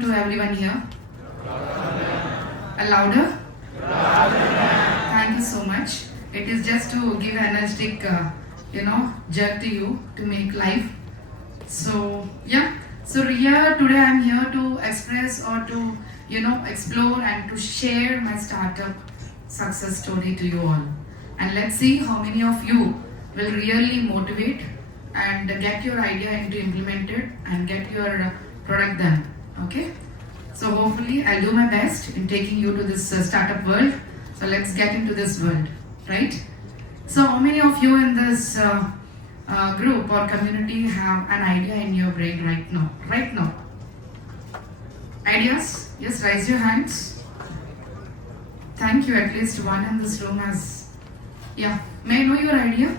afternoon to everyone here. A louder? Thank you so much. It is just to give energetic, jerk to you to make life. So yeah. So here today I am here to express or to explore and to share my startup success story to you all. And let's see how many of you will really motivate and get your idea into implemented and get your product done. Okay. So hopefully I'll do my best in taking you to this startup world. So let's get into this world, right? So how many of you in this group or community have an idea in your brain right now? Right now. Ideas? Yes, raise your hands. Thank you. At least one in this room has. Yeah. May I know your idea?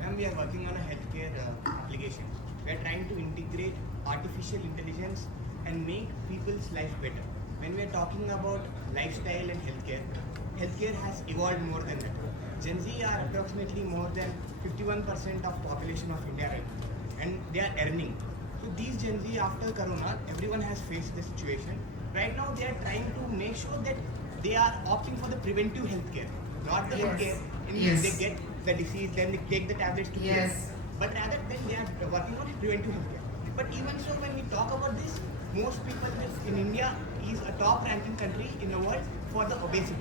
Ma'am, we are working on a healthcare application. We are trying to integrate artificial intelligence and make people's life better. When we are talking about lifestyle and healthcare has evolved more than that. Gen Z are approximately more than 51% of population of India right now, and they are earning. So these Gen Z, after Corona, everyone has faced this situation. Right now they are trying to make sure that they are opting for the preventive healthcare, not the healthcare. They get the disease, then they take the tablets to cure. But rather than they are working on preventive healthcare. But even so, when we talk about this, most people in India is a top ranking country in the world for the obesity.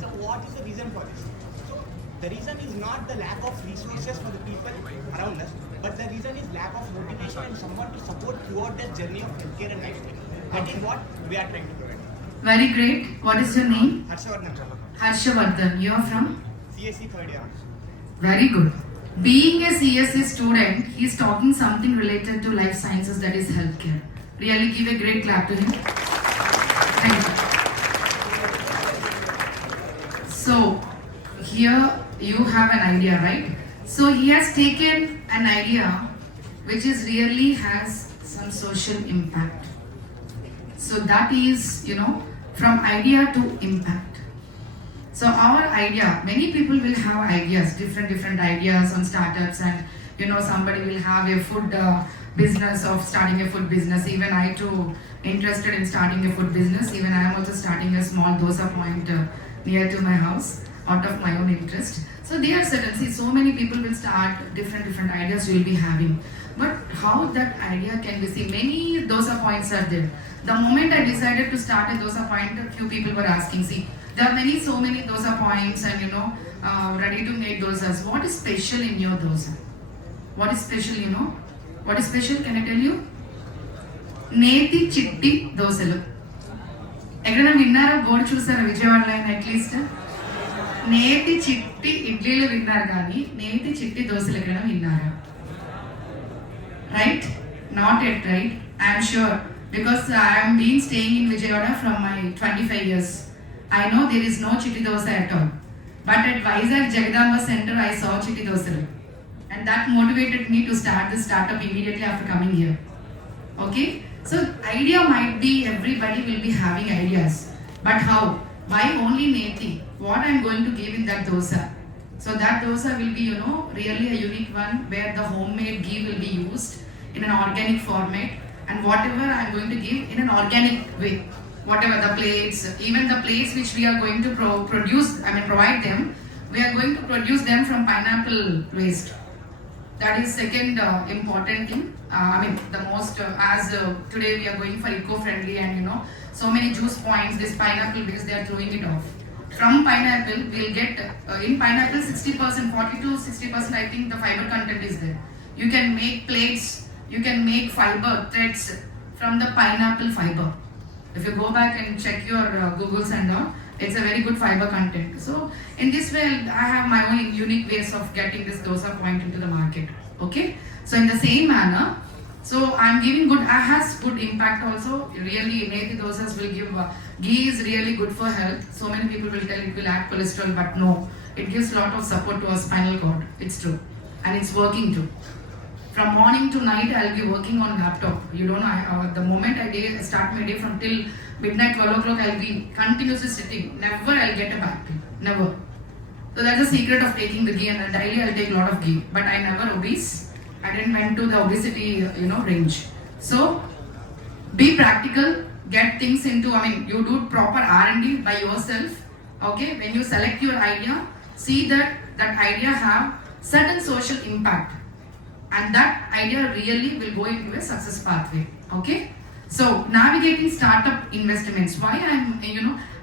So what is the reason for this? So the reason is not the lack of resources for the people around us, but the reason is lack of motivation and someone to support throughout the journey of healthcare and lifestyle. That is what we are trying to provide. Very great. What is your name? Harshavardhan. Harshavardhan. You are from? CSC third year. Very good. Being a CSC student, he is talking something related to life sciences, that is healthcare. Really give a great clap to him. Thank you. So, here you have an idea, right? So, he has taken an idea which is really has some social impact. So, that is, from idea to impact. So our idea, many people will have ideas, different ideas on startups, and somebody will have a food business of starting a food business. Even I too interested in starting a food business. Even I am also starting a small dosa point near to my house out of my own interest. So there are certain, so many people will start different ideas you will be having. But how that idea can be seen? Many dosa points are there. The moment I decided to start a dosa point, a few people were asking, there are so many dosa points and ready to make dosas. What is special in your dosa? What is special, What is special? Can I tell you? Neti chitti dosalu. Egadana vinnara board chusara Vijayawada at least. Neti chitti idlilu vinnaru gaani neti chitti dosalu egadana vinnara. Right? Not yet, right? I am sure, because I am been staying in Vijayawada from my 25 years. I know there is no chitti dosa at all. But at Vizag Jagadamba Center, I saw chitti dosa. And that motivated me to start this startup immediately after coming here. Okay? So, idea might be, everybody will be having ideas. But how? Why only neti? What I am going to give in that dosa? So, that dosa will be, really a unique one where the homemade ghee will be used in an organic format. And whatever I am going to give in an organic way. Whatever the plates, even the plates which we are going to provide them, we are going to produce them from pineapple waste. That is second important thing. The most, as today we are going for eco-friendly and so many juice points, this pineapple waste they are throwing it off. From pineapple, we will get, in pineapple 60%, 40 to 60% I think the fiber content is there. You can make plates, you can make fiber threads from the pineapple fiber. If you go back and check your Googles and all, it's a very good fiber content. So in this way, I have my own unique ways of getting this dosa point into the market. Okay. So in the same manner, so I'm giving good, has good impact also. Really, neti dosas will give, ghee is really good for health. So many people will tell it will add cholesterol, but no, it gives a lot of support to our spinal cord. It's true. And it's working too. From morning to night, I'll be working on laptop. You don't know, the moment I start my day from till midnight, 12 o'clock, I'll be continuously sitting. Never I'll get a back pain. Never. So that's the secret of taking the ghee, and daily I'll take a lot of ghee. But I never obese. I didn't went to the obesity, range. So Be practical, get things into, you do proper R&D by yourself. Okay, when you select your idea, see that that idea have certain social impact, and that idea really will go into a success pathway. Okay, so navigating startup investments. Why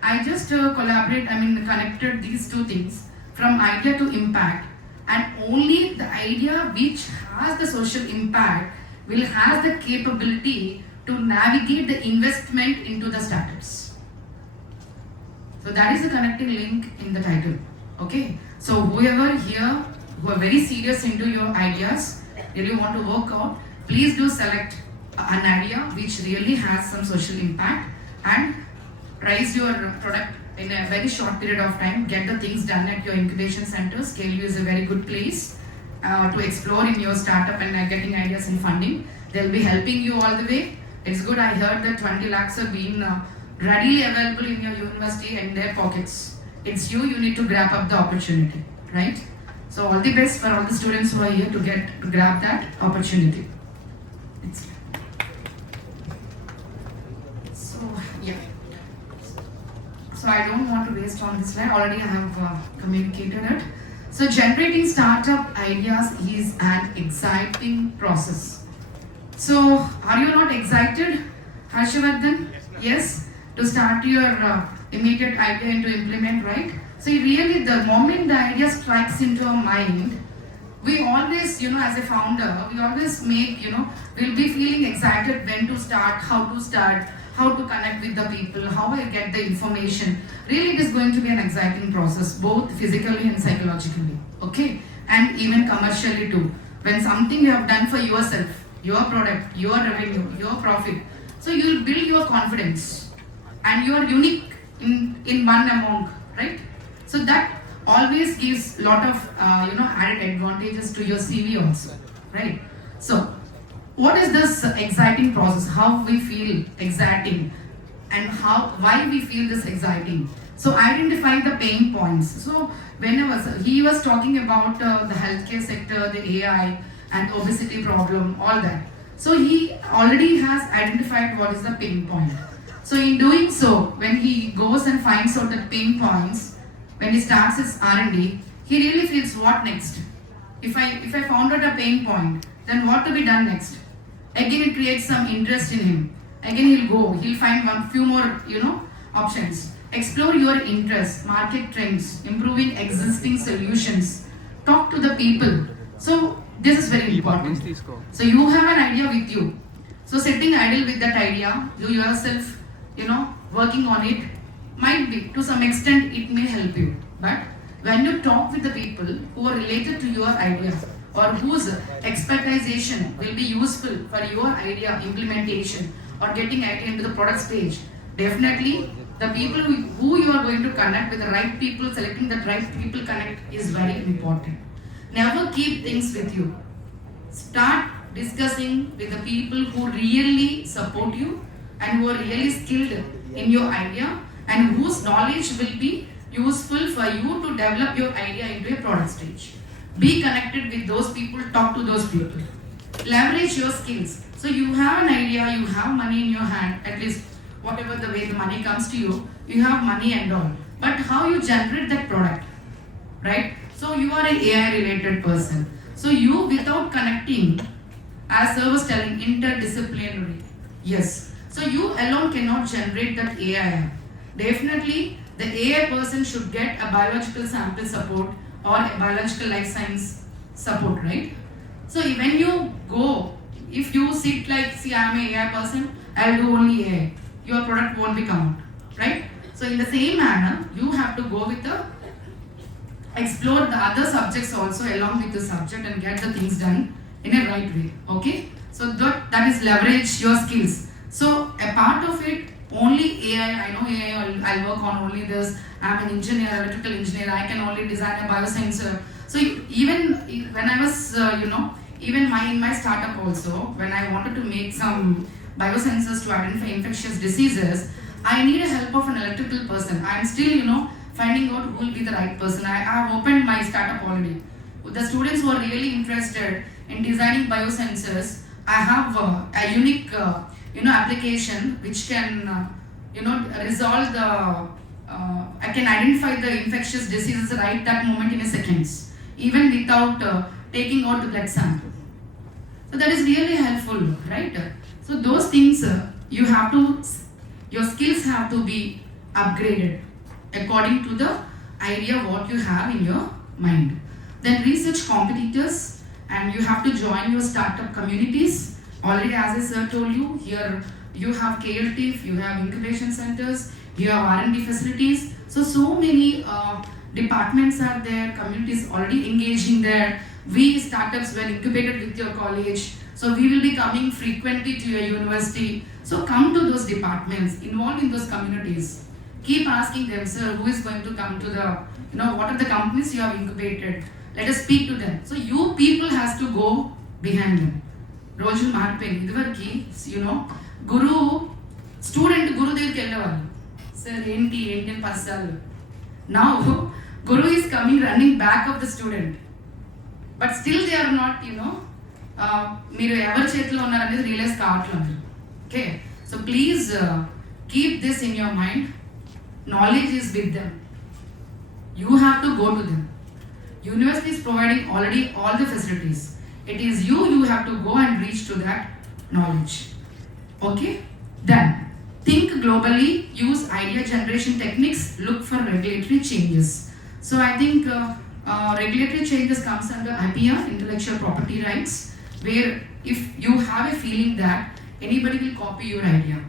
I just connected these two things, from idea to impact, and only the idea which has the social impact will have the capability to navigate the investment into the startups. So that is the connecting link in the title. Okay. So whoever here who are very serious into your ideas, really want to work out, please do select an idea which really has some social impact and price your product in a very short period of time. Get the things done at your incubation center. ScaleU is a very good place to explore in your startup and getting ideas and funding. They'll be helping you all the way. It's good. I heard that 20 lakhs are being readily available in your university and their pockets. It's you need to grab up the opportunity, right? So all the best for all the students who are here to grab that opportunity. So yeah. So I don't want to waste on this slide. Already I have communicated it. So generating startup ideas is an exciting process. So are you not excited, Harshavardhan? Yes. To start your immediate idea and to implement, right? So really, the moment the idea strikes into our mind, we always, as a founder, we always make, we'll be feeling excited when to start, how to connect with the people, how I get the information. Really, it is going to be an exciting process, both physically and psychologically, okay? And even commercially too. When something you have done for yourself, your product, your revenue, your profit, so you'll build your confidence. And you are unique in one among, right? So that always gives a lot of added advantages to your CV also, right? So what is this exciting process? How we feel exciting, and why we feel this exciting? So identify the pain points. So he was talking about the healthcare sector, the AI and obesity problem, all that. So he already has identified what is the pain point. So in doing so, when he goes and finds out the pain points, when he starts his R&D, he really feels what next? If I found out a pain point, then what to be done next? Again, it creates some interest in him. Again, he'll find few more, options. Explore your interests, market trends, improving existing solutions. Talk to the people. So this is very important. So you have an idea with you. So sitting idle with that idea, you yourself, working on it, might be, to some extent, it may help you. But when you talk with the people who are related to your idea or whose expertization will be useful for your idea implementation or getting idea into the product stage, definitely the people who you are going to connect with, the right people, selecting the right people connect is very important. Never keep things with you. Start discussing with the people who really support you and who are really skilled in your idea and whose knowledge will be useful for you to develop your idea into a product stage. Be connected with those people, talk to those people. Leverage your skills. So you have an idea, you have money in your hand, at least whatever the way the money comes to you, you have money and all. But how you generate that product, right? So you are an AI related person. So you, without connecting, as I was telling, interdisciplinary, yes. So you alone cannot generate that AI. Definitely, the AI person should get a biological sample support or a biological life science support, right? So when you go, if you sit like, see, I am an AI person, I will do only AI. Your product won't be come out, right? So in the same manner, you have to go with explore the other subjects also along with the subject and get the things done in a right way, okay? So that is leverage your skills. So a part of it, only AI, I know AI, I'll work on only this, I'm an engineer, electrical engineer, I can only design a biosensor. So even when I was, even in my startup also, when I wanted to make some biosensors to identify infectious diseases, I need a help of an electrical person. I'm still, finding out who will be the right person. I have opened my startup already. The students who are really interested in designing biosensors, I have a unique application which can resolve the I can identify the infectious diseases right that moment in a seconds, even without taking out the blood sample. So that is really helpful, right? So those things your skills have to be upgraded according to the idea what you have in your mind. Then research competitors, and you have to join your startup communities. Already, as I sir told you, here you have KLTIF, you have incubation centers, you have R&D facilities. So many departments are there, communities already engaging there. We startups were incubated with your college. So we will be coming frequently to your university. So come to those departments, involved in those communities. Keep asking them, sir, who is going to come to the, what are the companies you have incubated? Let us speak to them. So you people has to go behind them. రోజు మారిపోయింది ఇదివరకు student గురువు దగ్గరికి వెళ్ళేవాళ్ళు sir ఏంటి అని పసాలు now గురువు is coming running back of the student but still they are not మీరు ఎవరి చేతిలో ఉన్నారనేది రియలైజ్ కావట్లేదు okay so please keep this in your mind knowledge is with them. You have to go to them. University is providing already all the facilities. It is you have to go and reach to that knowledge. Okay? Then, think globally, use idea generation techniques, look for regulatory changes. So I think regulatory changes comes under IPR, intellectual property rights, where if you have a feeling that anybody will copy your idea,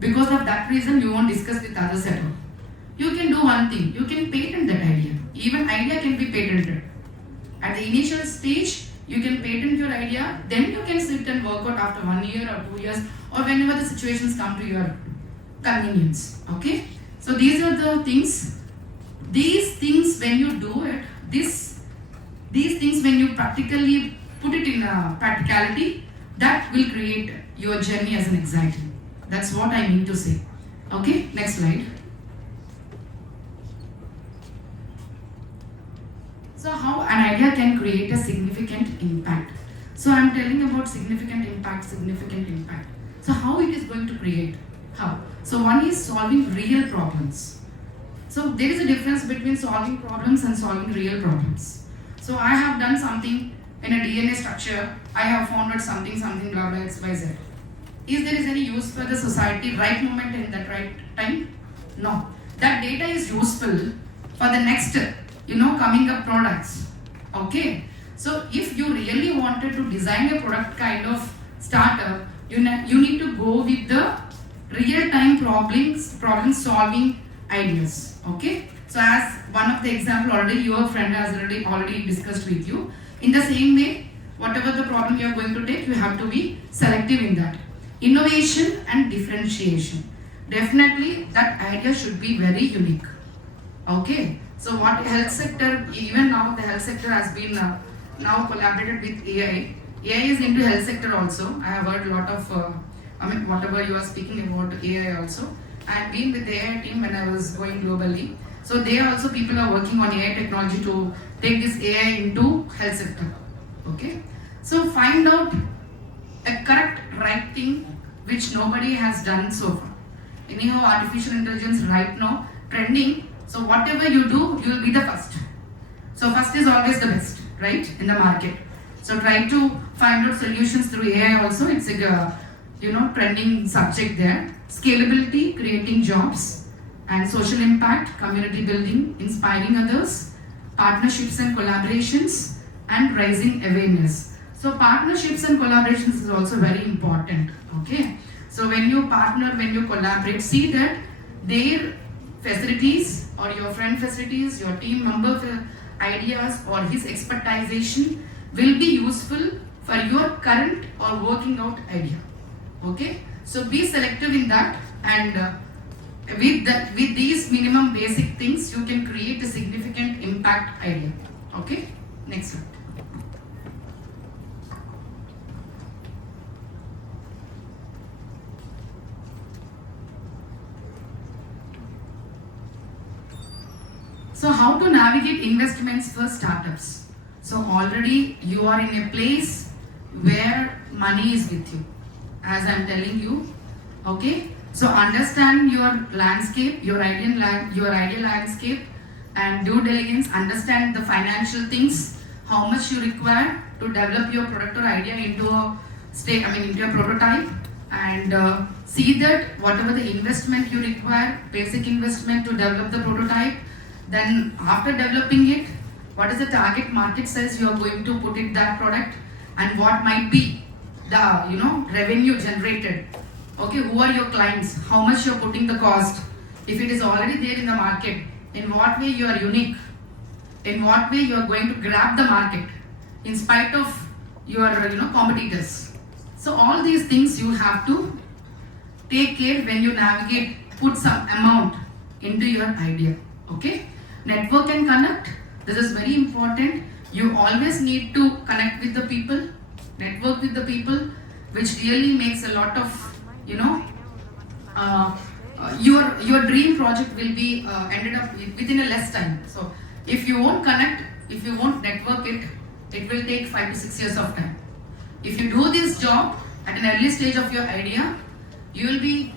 because of that reason you won't discuss with others at all. You can do one thing, you can patent that idea. Even idea can be patented. At the initial stage, you can patent your idea, then you can sit and work out after 1 year or 2 years or whenever the situations come to your convenience. Okay? So these are the things. These things when you do it, these things when you practically put it in practicality, that will create your journey as an anxiety. That's what I mean to say. Okay, next slide. So how an idea can create a significant impact. So I'm telling about significant impact. So how it is going to create? How? So one is solving real problems. So there is a difference between solving problems and solving real problems. So I have done something in a DNA structure. I have founded something blah blah XYZ. Is there is any use for the society right moment in that right time? No. That data is useful for the next, coming up products. Okay. So if you really wanted to design a product kind of startup, you need to go with the real-time problem solving ideas. Okay. So as one of the example already your friend has already discussed with you. In the same way, whatever the problem you are going to take, you have to be selective in that. Innovation and differentiation. Definitely that idea should be very unique. Okay. So what health sector, even now the health sector has been now collaborated with AI. AI is into health sector also. I have heard a lot of, whatever you are speaking about AI also. I have been with the AI team when I was going globally. So there also people are working on AI technology to take this AI into health sector. Okay. So find out a correct right thing which nobody has done so far. Anyhow, artificial intelligence right now trending. So whatever you do, you will be the first. So first is always the best, right, in the market. So try to find out solutions through AI also. It's a trending subject there. Scalability, creating jobs, and social impact, community building, inspiring others, partnerships and collaborations, and raising awareness. So partnerships and collaborations is also very important. Okay. So when you partner, when you collaborate, see that their facilities or your friend facilities, your team member ideas or his expertization will be useful for your current or working out idea. Okay. So be selective in that, and with these minimum basic things, you can create a significant impact idea. Okay. Next one. So how to navigate investments for startups? So already you are in a place where money is with you. as I'm telling you. Okay, so understand your landscape, your ideal landscape, and due diligence. Understand the financial things, how much you require to develop your product or idea into a into a prototype, and see that whatever the investment you require, basic investment to develop the prototype. Then after developing it, what is the target market size you are going to put in that product, and what might be the revenue generated. Okay, who are your clients, how much you are putting the cost, if it is already there in the market, in what way you are unique, in what way you are going to grab the market in spite of your competitors. So all these things you have to take care when you navigate, put some amount into your idea. Okay, network and connect, this is very important. You always need to connect with the people, network with the people, which really makes a lot of your dream project will be ended up within a less time. So if you won't connect, if you won't network it, it will take 5 to 6 years of time. If you do this job at an early stage of your idea, you will be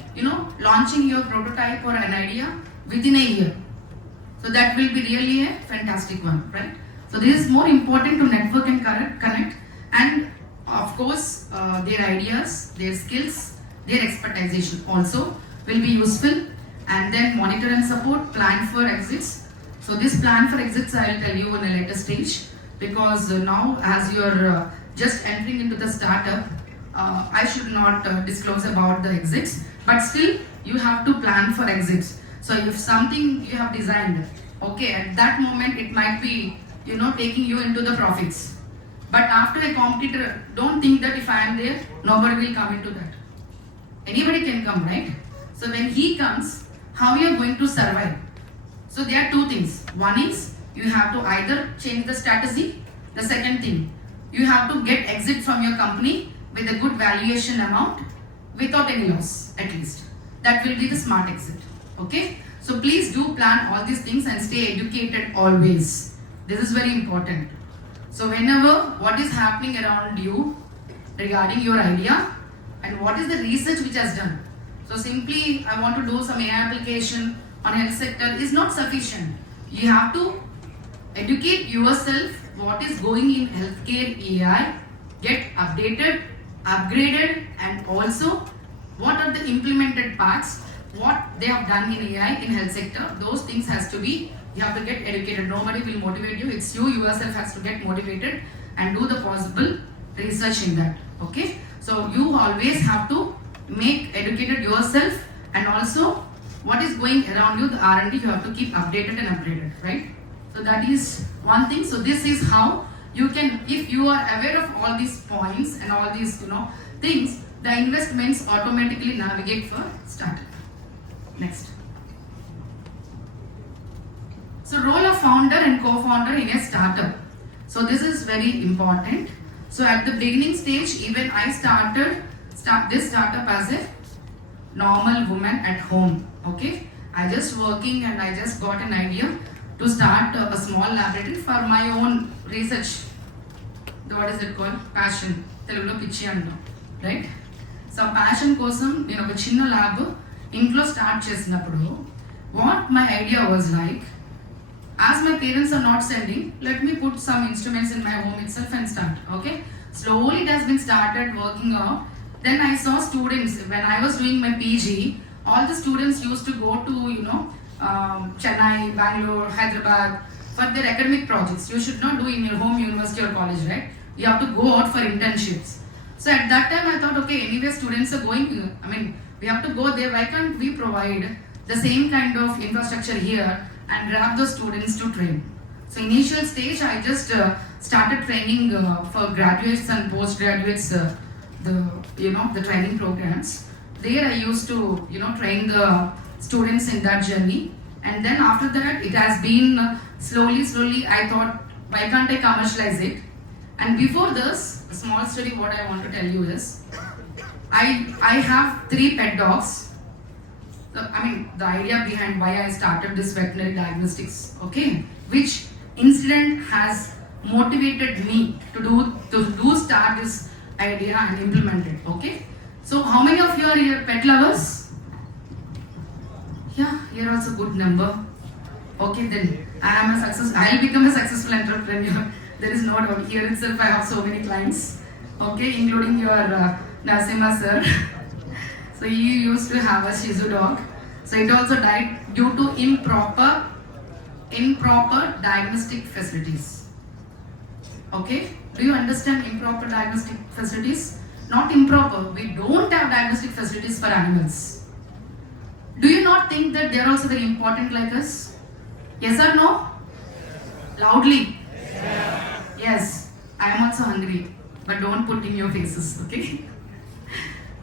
launching your prototype or an idea within a year. So that will be really a fantastic one, right? So this is more important to network and connect, and of course their ideas, their skills, their expertise also will be useful. And then monitor and support, plan for exits. So this plan for exits I will tell you in a later stage, because now as you are just entering into the startup, I should not disclose about the exits, but still you have to plan for exits. So if something you have designed, okay, at that moment it might be taking you into the profits, but after a competitor, don't think that if I am there, nobody will come into that. Anybody can come, right? So when he comes, how you are going to survive? So there are two things. One is you have to either change the strategy. The second thing, you have to get exit from your company with a good valuation amount without any loss, at least. That will be the smart exit. Okay? So please do plan all these things and stay educated always. This is very important. So whenever what is happening around you regarding your idea and what is the research which has done. So simply I want to do some AI application on health sector is not sufficient. You have to educate yourself what is going in healthcare AI, get updated, upgraded, and also what are the implemented parts, what they have done in AI in health sector. Those things has to be, you have to get educated. Nobody will motivate you. It's you yourself has to get motivated and do the possible research in that. Okay. So you always have to make educated yourself, and also what is going around you, the R&D, you have to keep updated and upgraded, right? So that is one thing. So this is how you can, if you are aware of all these points and all these things, the investments automatically navigate for startup. Next. So role of founder and co-founder in a startup. So this is very important. So at the beginning stage, even I started this startup as a normal woman at home. Okay, I just working and I just got an idea to start a small laboratory for my own research. What is it called? Passion. Telugulo pichi antam, right? So passion kosam nenu oka chinna lab intlo start chesinappudu, what my idea was like, as my parents are not sending, let me put some instruments in my home itself and start. Okay, slowly it has been started working out. Then I saw students, when I was doing my PG, all the students used to go to Chennai, Bangalore, Hyderabad for their academic projects. You should not do in your home university or college, right? You have to go out for internships. So at that time I thought, okay, anyway students are going, we have to go there, why can't we provide the same kind of infrastructure here and grab the students to train? So initial stage I just started training for graduates and postgraduates, the training programs. There I used to train the students in that journey, and then after that it has been slowly I thought, why can't I commercialize it? And before this, a small story what I want to tell you is, I have 3 pet dogs. The idea behind why I started this veterinary diagnostics, okay, which incident has motivated me to start this idea and implement it. Okay, So how many of you are here pet lovers? Yeah, here also good number. Okay, then I'll become a successful entrepreneur. There is no doubt. Here itself I have so many clients. Okay, including your Nasima sir. So he used to have a Shih Tzu dog. So it also died due to improper diagnostic facilities. Okay, do you understand improper diagnostic facilities? Not improper. We don't have diagnostic facilities for animals. Do you not think that they are also very important like us? Yes or no? Loudly. Yes. I am also hungry, but don't put in your faces, okay?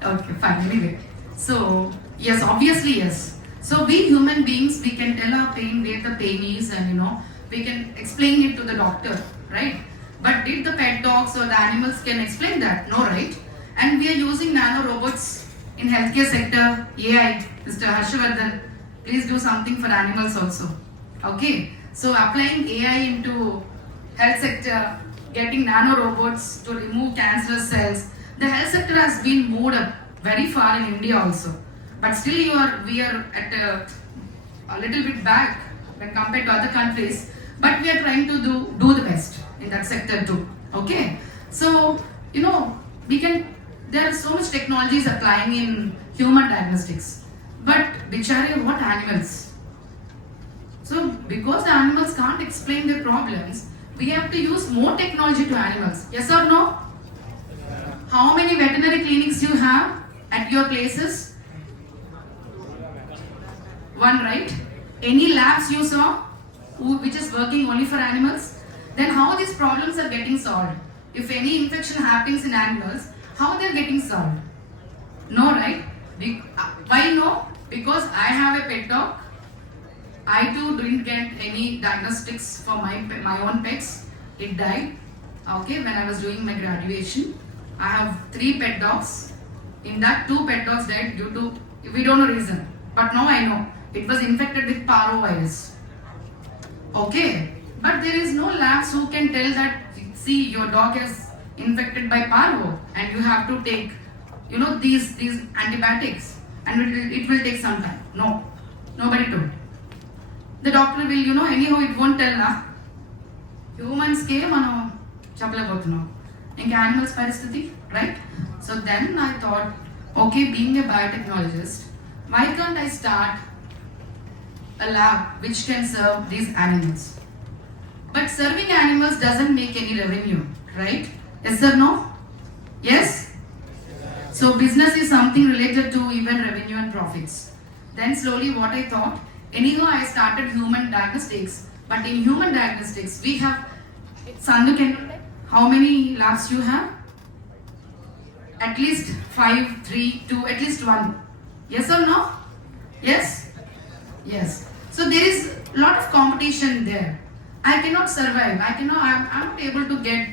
Okay, fine. Anyway, so yes, obviously yes. So we human beings, we can tell our pain where the pain is, and we can explain it to the doctor, right? But did the pet dogs or the animals can explain that? No, right? And we are using nano robots in healthcare sector, AI. Mr. Harshvardhan, please do something for animals also. Okay, so applying AI into health sector, getting nano robots to remove cancerous cells. The health sector has been moved up very far in India also, but still we are at a little bit back when compared to other countries. But we are trying to do the best in that sector too. Okay, so we can. There are so much technologies applying in human diagnostics, but bichare, what animals? So because the animals can't explain their problems, we have to use more technology to animals. Yes or no? How many veterinary clinics you have at your places? One, right? Any labs you saw which is working only for animals? Then how these problems are getting solved? If any infection happens in animals, how they are getting solved? No, right? Why no? Because I have a pet dog. I too didn't get any diagnostics for my own pets. It died. Okay, when I was doing my graduation. I have 3 pet dogs. In that 2 pet dogs died due to, we don't know reason. But now I know. It was infected with parvovirus. Okay. But there is no labs who can tell that, see, your dog is infected by parvo and you have to take, these antibiotics and it will take some time. No. Nobody told. The doctor will, anyhow it won't tell na. Humans ke mano chapalapothunam. Inka animals paristhiti, right? So then I thought, okay, being a biotechnologist, why can't I start a lab which can serve these animals? But serving animals doesn't make any revenue, right? Yes or no? Yes? So business is something related to even revenue and profits. Then slowly what I thought, anyhow I started human diagnostics, but in human diagnostics we have, Sandu, how many labs you have? At least 5, 3, 2, at least 1. Yes or no? Yes? Yes. So there is a lot of competition there. I cannot survive. I'm not able to get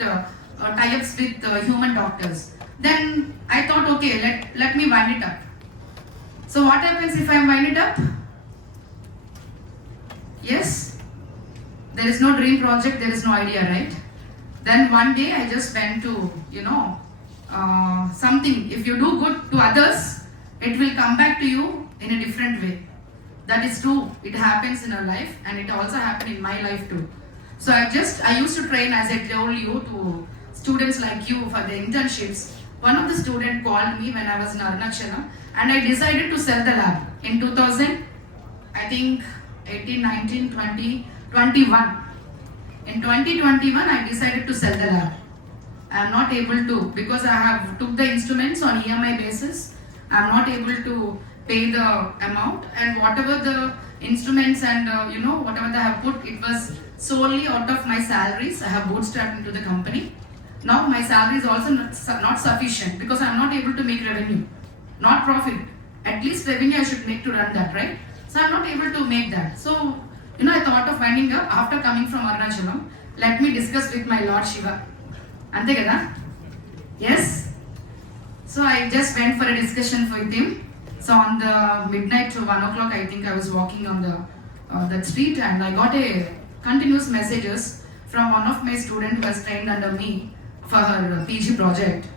tie-ups with human doctors. Then I thought, okay, let me wind it up. So what happens if I wind it up? Yes? There is no dream project, there is no idea, right? Then one day I just went to, something. If you do good to others, it will come back to you in a different way. That is true. It happens in our life and it also happened in my life too. So I used to train, as I told you, to students like you for the internships. One of the students called me when I was in Arunachala and I decided to sell the lab in 2000, I think 18, 19, 20, 21. In 2021, I decided to sell the lab. I am not able to because I have took the instruments on EMI basis. I am not able to pay the amount, and whatever the instruments and whatever they have put, it was solely out of my salaries. I have bootstrapped into the company. Now my salary is also not sufficient because I am not able to make revenue, not profit. At least revenue I should make to run that, right? So I am not able to make that. So I thought of winding up after coming from Arunachalam. Let me discuss with my Lord Shiva. Ante kada? Yes? So I just went for a discussion with him. So on the midnight to 1 o'clock, I think I was walking on that street and I got a continuous messages from one of my students who was trained under me for her PG project.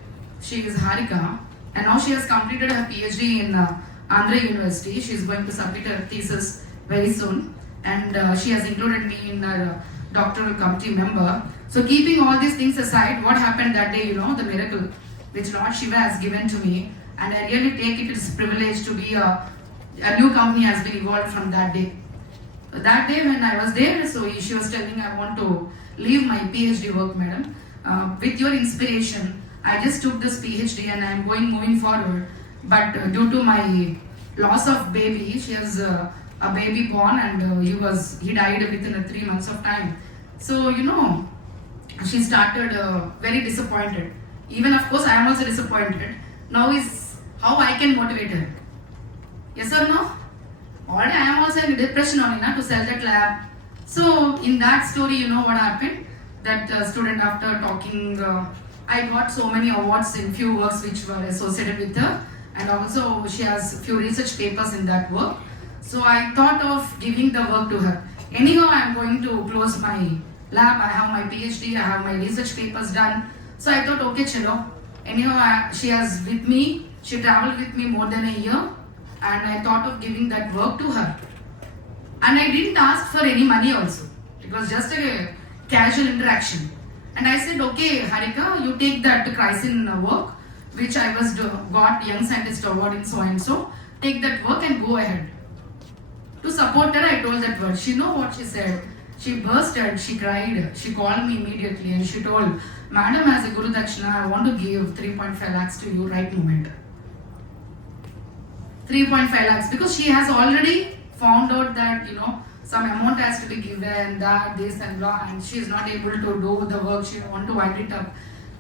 She is Harika And now she has completed her PhD in Andhra University. She is going to submit her thesis very soon. And she has included me in her doctoral committee member. So keeping all these things aside, what happened that day, the miracle which Lord Shiva has given to me, and I really take it as a privilege to be a new company has been evolved from that day. So that day when I was there, so she was telling, I want to leave my PhD work, madam. With your inspiration, I just took this PhD and I'm moving forward. But due to my loss of baby, she has a baby born, and he died within 3 months of time. So she started very disappointed. Even of course I am also disappointed. Now is how I can motivate her. Yes or no? Already I am also in depression only to sell that lab. So in that story, what happened? That student, after talking, I got so many awards in few works which were associated with her, and also she has few research papers in that work. So I thought of giving the work to her. Anyhow, I am going to close my lab. I have my PhD, I have my research papers done. So I thought, okay, chalo. Anyhow, she has with me, she traveled with me more than a year, and I thought of giving that work to her. And I didn't ask for any money also. It was just a casual interaction. And I said, okay, Harika, you take that chrysin work, which I got Young Scientist Award in so and so. Take that work and go ahead. To support her, I told that word. She know what she said. She bursted, she cried, she called me immediately and she told, Madam, as a Guru Dakshina, I want to give 3.5 lakhs to you right moment. 3.5 lakhs, because she has already found out that, some amount has to be given, that, this and blah, and she is not able to do the work, she want to wind it up.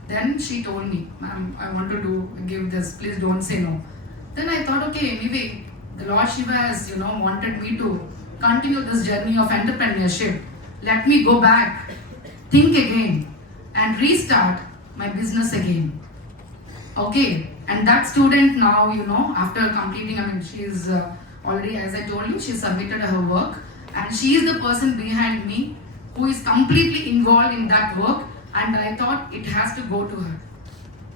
Then she told me, ma'am, I want to give this, please don't say no. Then I thought, okay, anyway, the Lord Shiva has, wanted me to continue this journey of entrepreneurship. Let me go back, think again, and restart my business again. Okay, and that student now, after completing, she is already, as I told you, she submitted her work, and she is the person behind me who is completely involved in that work, and I thought it has to go to her.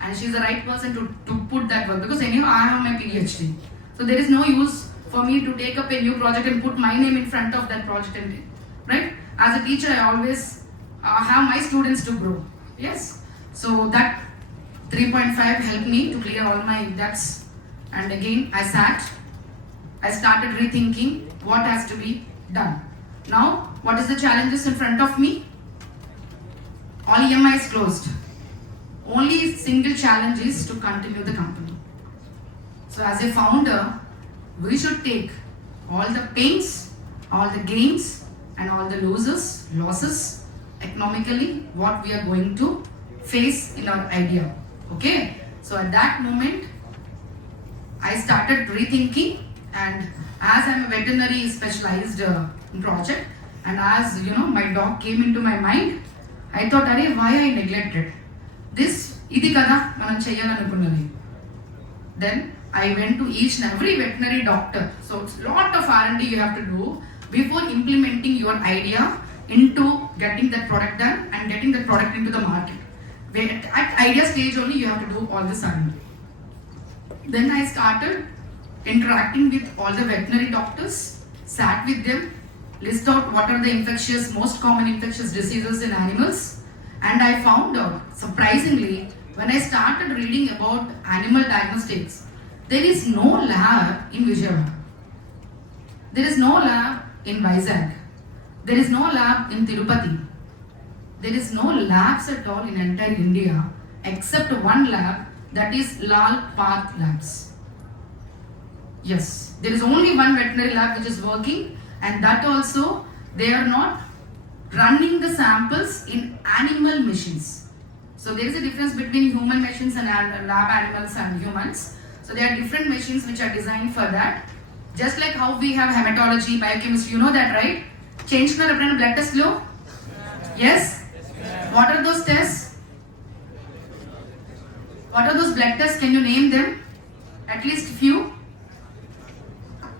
And she is the right person to put that work, because anyhow I have my PhD. So there is no use for me to take up a new project and put my name in front of that project, right? As a teacher, I always have my students to grow. Yes. So that 3.5 helped me to clear all my debts. And again, I started rethinking what has to be done. Now, what is the challenges in front of me? All EMIs closed. Only single challenge is to continue the company. So as a founder, we should take all the pains, all the gains, and all the losses economically, what we are going to face in our idea. Okay? So at that moment, I started rethinking, and as I am a veterinary specialized project, and as my dog came into my mind, I thought, why I neglected this? Idi kada manam cheyyalanukunnadi. Then I went to each and every veterinary doctor. So it's lot of R&D you have to do before implementing your idea into getting that product done and getting that product into the market. At idea stage only you have to do all this R&D. Then I started interacting with all the veterinary doctors, sat with them, list out what are the most common infectious diseases in animals, and I found out, surprisingly, when I started reading about animal diagnostics, there is no lab in Vijayawada. There is no lab in Vizag. There is no lab in Tirupati. There is no labs at all in entire India except one lab, that is Lal Path Labs. Yes, there is only one veterinary lab which is working, and that also they are not running the samples in animal machines. So there is a difference between human machines and lab animals and humans. So there are different machines which are designed for that. Just like how we have hematology, biochemistry, you know that, right? Change blood test lo? Yes? What are those tests? What are those blood tests? Can you name them? At least few.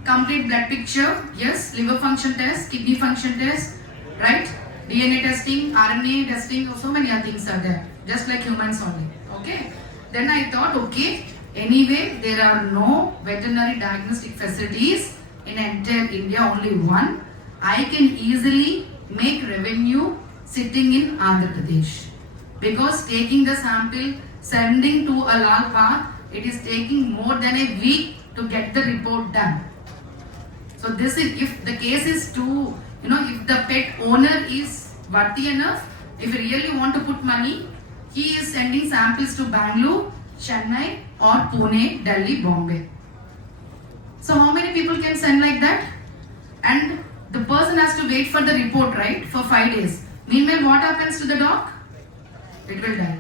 Complete blood picture, yes. Liver function test, kidney function test, right? DNA testing, RNA testing, so many other things are there. Just like humans only. Okay? Then I thought, okay, Anyway, there are no veterinary diagnostic facilities in entire India, only one. I can easily make revenue sitting in Andhra Pradesh. Because taking the sample, sending to a Lal Path, it is taking more than a week to get the report done. So this is, if the case is too, if the pet owner is worthy enough, if he really want to put money, he is sending samples to Bangalore, Chennai or Pune, Delhi, Bombay. So how many people can send like that? And the person has to wait for the report, right, for 5 days. Meanwhile, what happens to the dog? It will die,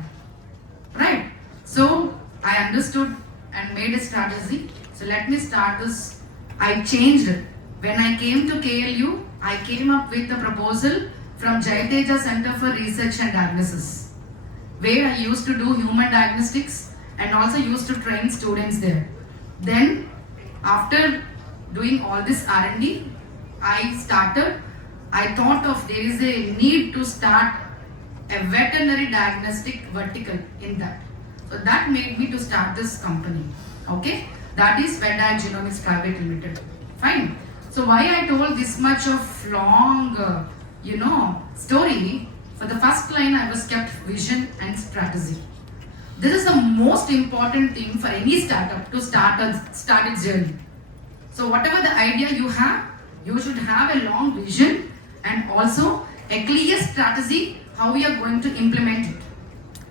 right? So I understood and made a strategy. So let me start this. I changed it. When I came to KLU, I came up with a proposal from Jaiteja Center for Research and Diagnosis, where I used to do human diagnostics and also used to train students there. Then after doing all this R&D, I thought of there is a need to start a veterinary diagnostic vertical in that. So that made me to start this company. Okay, that is Vetdiag Genomix Pvt Ltd. Fine. So why I told this much of long, story? For the first line, I was kept vision and strategy. This is the most important thing for any startup to start its journey. So whatever the idea you have, you should have a long vision and also a clear strategy how we are going to implement it.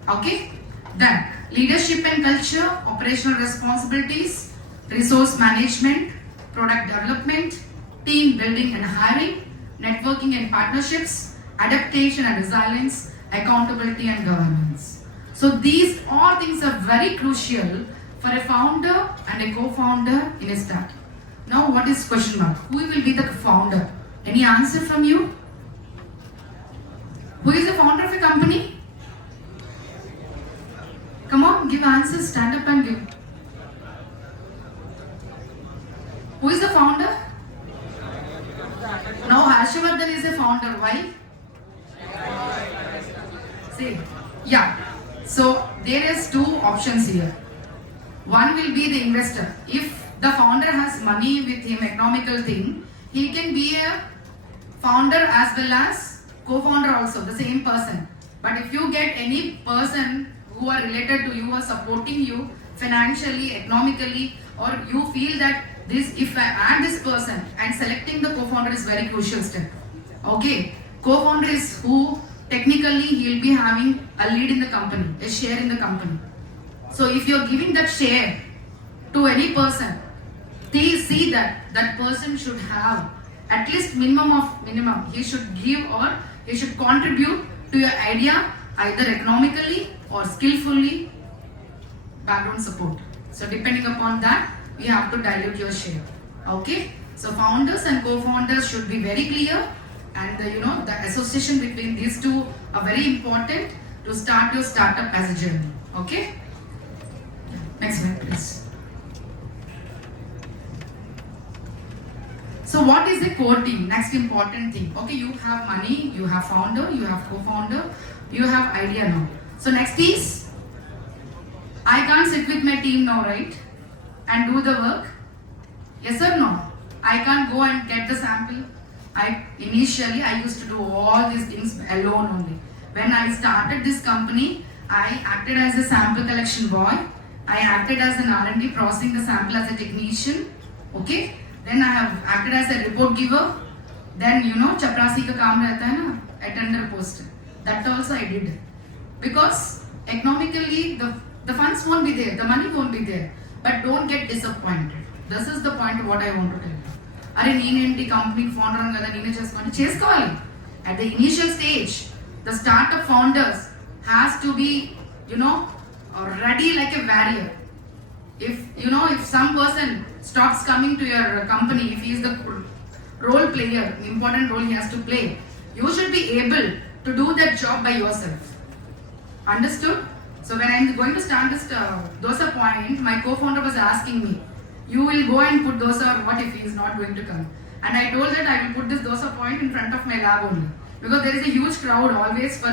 Okay? Then leadership and culture, operational responsibilities, resource management, product development, team building and hiring, networking and partnerships, adaptation and resilience, accountability and governance. So these all things are very crucial for a founder and a co-founder in a startup. Now what is question mark? Who will be the founder? Any answer from you? Who is the founder of a company? Come on, give answers, stand up and give. Who is the founder? Now Harshvardhan is a founder. Why? See, yeah. So there is two options here. One will be the investor. If the founder has money with him, economical thing, he can be a founder as well as co-founder also, the same person. But if you get any person who are related to you or supporting you financially, economically, or you feel that this, if I add this person, and selecting the co-founder is very crucial step. Okay, co-founder is who technically he will be having a lead in the company, a share in the company. So if you are giving that share to any person, please see that that person should have at least minimum. He should give or he should contribute to your idea either economically or skillfully, background support. So depending upon that, we have to dilute your share. Okay. So founders and co-founders should be very clear, and the association between these two are very important to start your startup as a journey. Okay. Next slide, please. So what is the core team? Next important thing. Okay, you have money, you have founder, you have co-founder, you have idea now. So next is, I can't sit with my team now, right? And do the work? Yes or no? I can't go and get the sample. Initially I used to do all these things alone only. When I started this company, I acted as a sample collection boy. I acted as an R&D, processing the sample as a technician. Okay. Then I have acted as a report giver. Then chaprasi ka kaam rehta hai na, attender post. That also I did. Because economically the funds won't be there, the money won't be there. But don't get disappointed. This is the point what I want to tell you. Are neenenti company founder kada neene chesukovali. At the initial stage, the startup founders has to be ready like a warrior. If some person stops coming to your company, if he is the role player, important role he has to play, you should be able to do that job by yourself. Understood? So when I am going to start this dosa point, my co-founder was asking me, you will go and put dosa, or what if he is not going to come? And I told that I will put this dosa point in front of my lab only. Because there is a huge crowd always for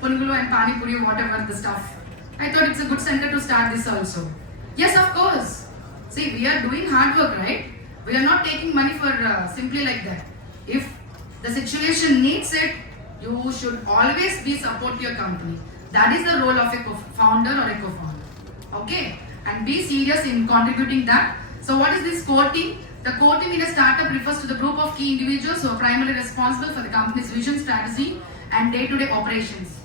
punugulu and pani puri, whatever the stuff. I thought it's a good center to start this also. Yes, of course. See, we are doing hard work, right? We are not taking money for simply like that. If the situation needs it, you should always be support your company. That is the role of a founder or a co-founder. Okay? And be serious in contributing that. So what is this core team? The core team in a startup refers to the group of key individuals who are primarily responsible for the company's vision, strategy and day-to-day operations.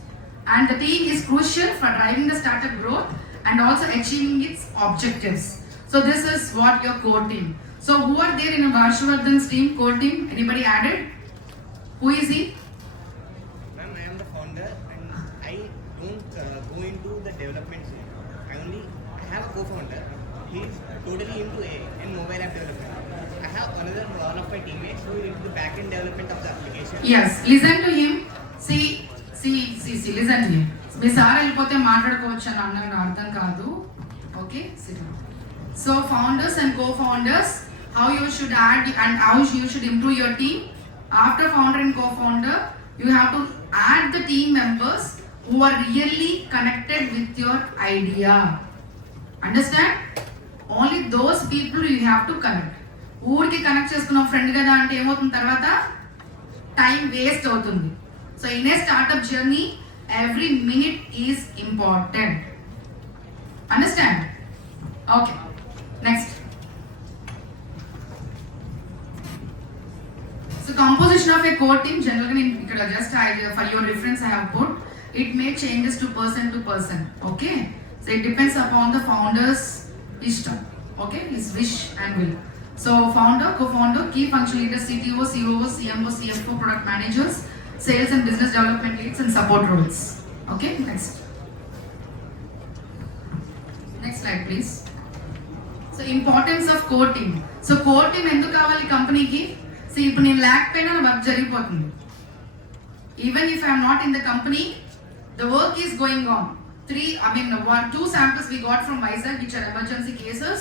And the team is crucial for driving the startup growth and also achieving its objectives. So this is what your core team. So who are there in a Varshvardhan's team, core team? Anybody added? Who is he? Ma'am, I am the founder and I don't go into the development scene. I have a co-founder. He is totally into AI and mobile app development. I have another one of my teammates who is into the back-end development of the application. Yes, listen to him. See, listen to him. Me sir వెళ్ళిపోతే మాట్లాడుకోవచ్చు అని అన్న అర్థం కాదు. Okay, so founders and co-founders, how you should add and how you should improve your team. After founder and co-founder, you have to add the team members who are really connected with your idea. Understand? Only those people you have to connect. ఊరికి connect చేసుకున్నాం friend కదా అంటే ఏమవుతుంది తర్వాత time waste అవుతుంది. So in a startup journey every minute is important. Understand? Okay, next. So composition of a core team, generally just for your reference I have put, it may changes to person, okay? So it depends upon the founder's ishtam, okay, his wish and will. So founder, co-founder, key function leaders, CTO, COO, CMO, CFO, product managers, sales and business development leads and support roles. Okay, next slide please. So importance of core team. So core team enduku kavali company ki? See, ఇప్పుడు నేను లేకపోయినా work జరిగిపోతుంది. Even if I am not in the company, the work is going on. 2 samples we got from Vizag which are emergency cases.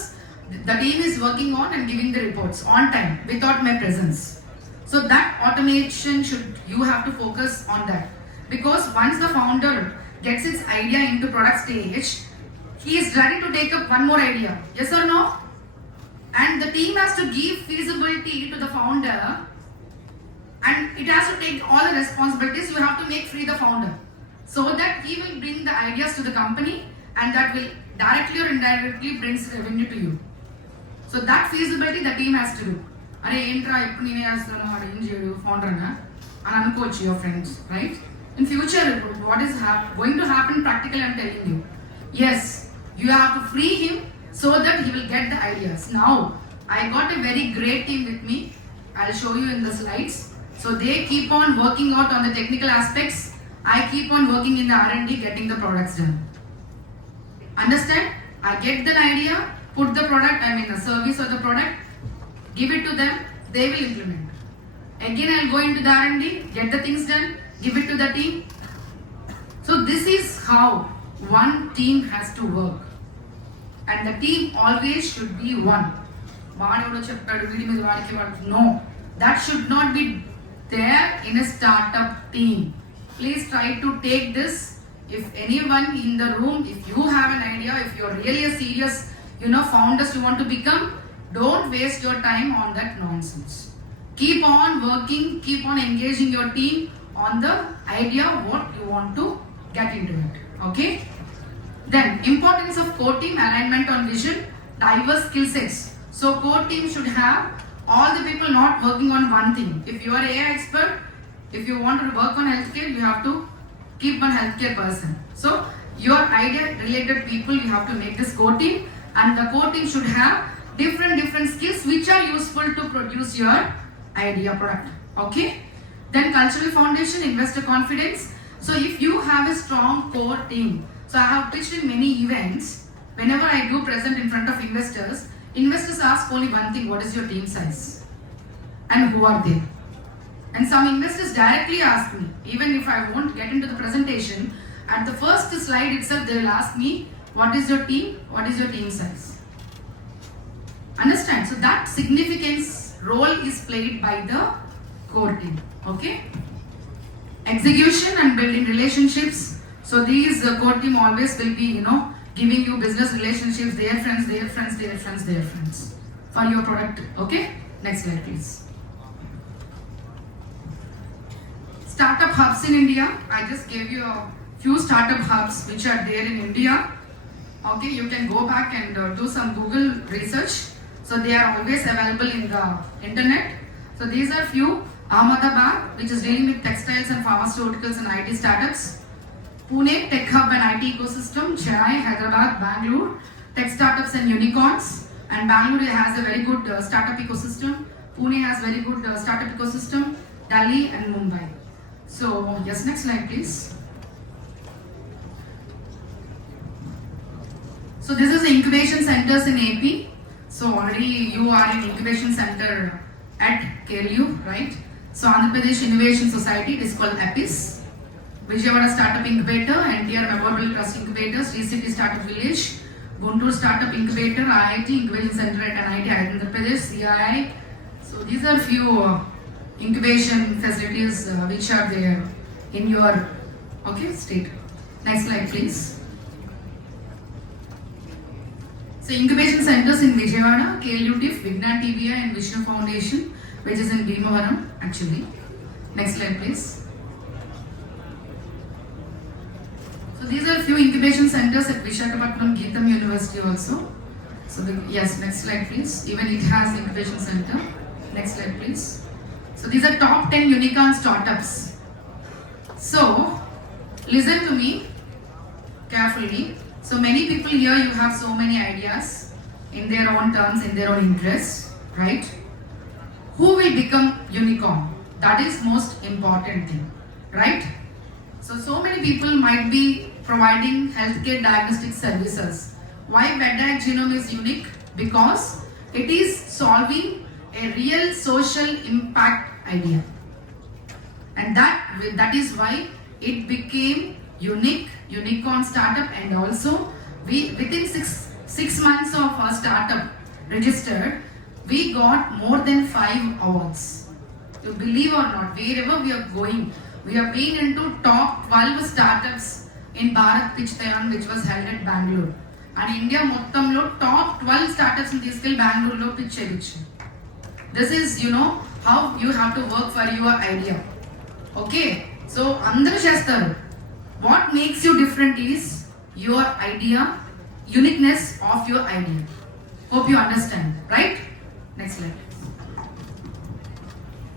The team is working on and giving the reports on time without my presence. So that automation you have to focus on that, because once the founder gets his idea into product stage, he is ready to take up one more idea. Yes or no? And the team has to give feasibility to the founder and it has to take all the responsibilities. You have to make free the founder so that he will bring the ideas to the company and that will directly or indirectly brings revenue to you. So that feasibility the team has to do. అరే ఏంట్రా ఎప్పుడు నేనే చేస్తాను వాడు ఏం చేయడు ఫౌండర్నా అని అనుకోవచ్చు your friends, right? In future what is going to happen practical I'm telling you. Yes, you have to free him so that he will get the ideas. Now I got a very great team with me. I'll show you in the slides. So they keep on working out on the technical aspects. I keep on working in the R&D, getting the products done. Understand? I get the idea, put the product, the service or the product, give it to them, they will implement. Again I'll go into the R&D, get the things done, give it to the team. So this is how one team has to work. And the team always should be one. No, that should not be there in a startup team. Please try to take this. If anyone in the room, if you have an idea, if you're really a serious founders you want to become, don't waste your time on that nonsense. Keep on working, keep on engaging your team on the idea what you want to get into it. Okay? Then importance of core team, alignment on vision, diverse skill sets. So core team should have all the people not working on one thing. If you are AI expert, if you want to work on healthcare, you have to keep one healthcare person. So your idea related people, you have to make this core team, and the core team should have different skills which are useful to produce your idea product. Okay? Then cultural foundation, investor confidence. So if you have a strong core team, so I have pitched in many events. Whenever I do present in front of investors ask only one thing: what is your team size and who are they? And some investors directly ask me, even if I won't get into the presentation, at the first slide itself they will ask me, what is your team, what is your team size? Understand? So that significance role is played by the core team. Okay? Execution and building relationships. So these core team always will be giving you business relationships, their friends, their friends, their friends, their friends for your product. Okay, next slide please. Startup hubs in India. I just gave you a few startup hubs which are there in India. Okay, you can go back and do some Google research. So they are always available in the internet. So these are few. Ahmedabad, which is dealing with textiles and pharmaceuticals and IT startups. Pune, Tech Hub and IT ecosystem. Chennai, Hyderabad, Bangalore, tech startups and unicorns. And Bangalore has a very good startup ecosystem. Pune has very good startup ecosystem. Delhi and Mumbai. So, yes, next slide please. So this is the incubation centers in AP. So already you are in incubation center at KLU, right? So Andhra Pradesh Innovation Society, it is called APIS. Vijayawada Startup Incubator, NTR Memorial Trust Incubator, Sri City Startup Village, Guntur Startup Incubator, IIT Incubation Center at NIT Andhra Pradesh, CII. So these are few incubation facilities which are there in your state. Next slide please. So incubation centers in Vijayawada, KLU TIF, Vignan TVI and Vishnu Foundation, which is in Bhimavaram actually. Next slide please. So these are few incubation centers at Visakhapatnam Geetam University also. So yes, next slide please. Even it has incubation center. Next slide please. So these are top 10 unicorn startups. So listen to me carefully. So many people here, you have so many ideas in their own terms, in their own interests, right? Who will become unicorn? That is most important thing, right? So many people might be providing healthcare diagnostic services. Why Vetdiag Genomix is unique? Because it is solving a real social impact idea. And that is why it became unicorn startup, and also within six months of our startup registered, we got more than 5 awards. You believe or not, wherever we are going, we are being into top 12 startups in Bharat Pitch Tayan, which was held at Bangalore. And India mottamlo top 12 startups in this skill Bangalore lo pitch cheyichu. This is how you have to work for your idea. Okay, so andaru chestaru. What makes you different is your idea, uniqueness of your idea. Hope you understand, right? Next slide.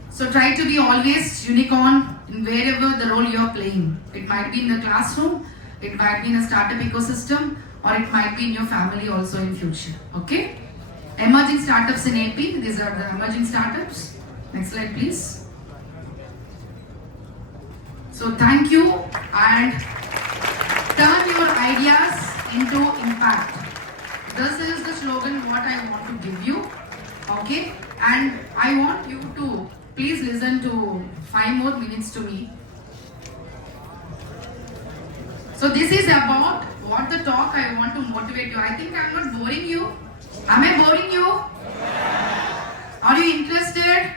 So try to be always unicorn in wherever the role you are playing. It might be in the classroom, it might be in a startup ecosystem, or it might be in your family also in future. Okay? Emerging startups in AP. These are the emerging startups. Next slide, please. So thank you, and turn your ideas into impact. This is the slogan what I want to give you. Okay? And I want you to please listen to 5 more minutes to me. So this is about what the talk I want to motivate you. I think I'm not boring you. Am I boring you? Are you interested?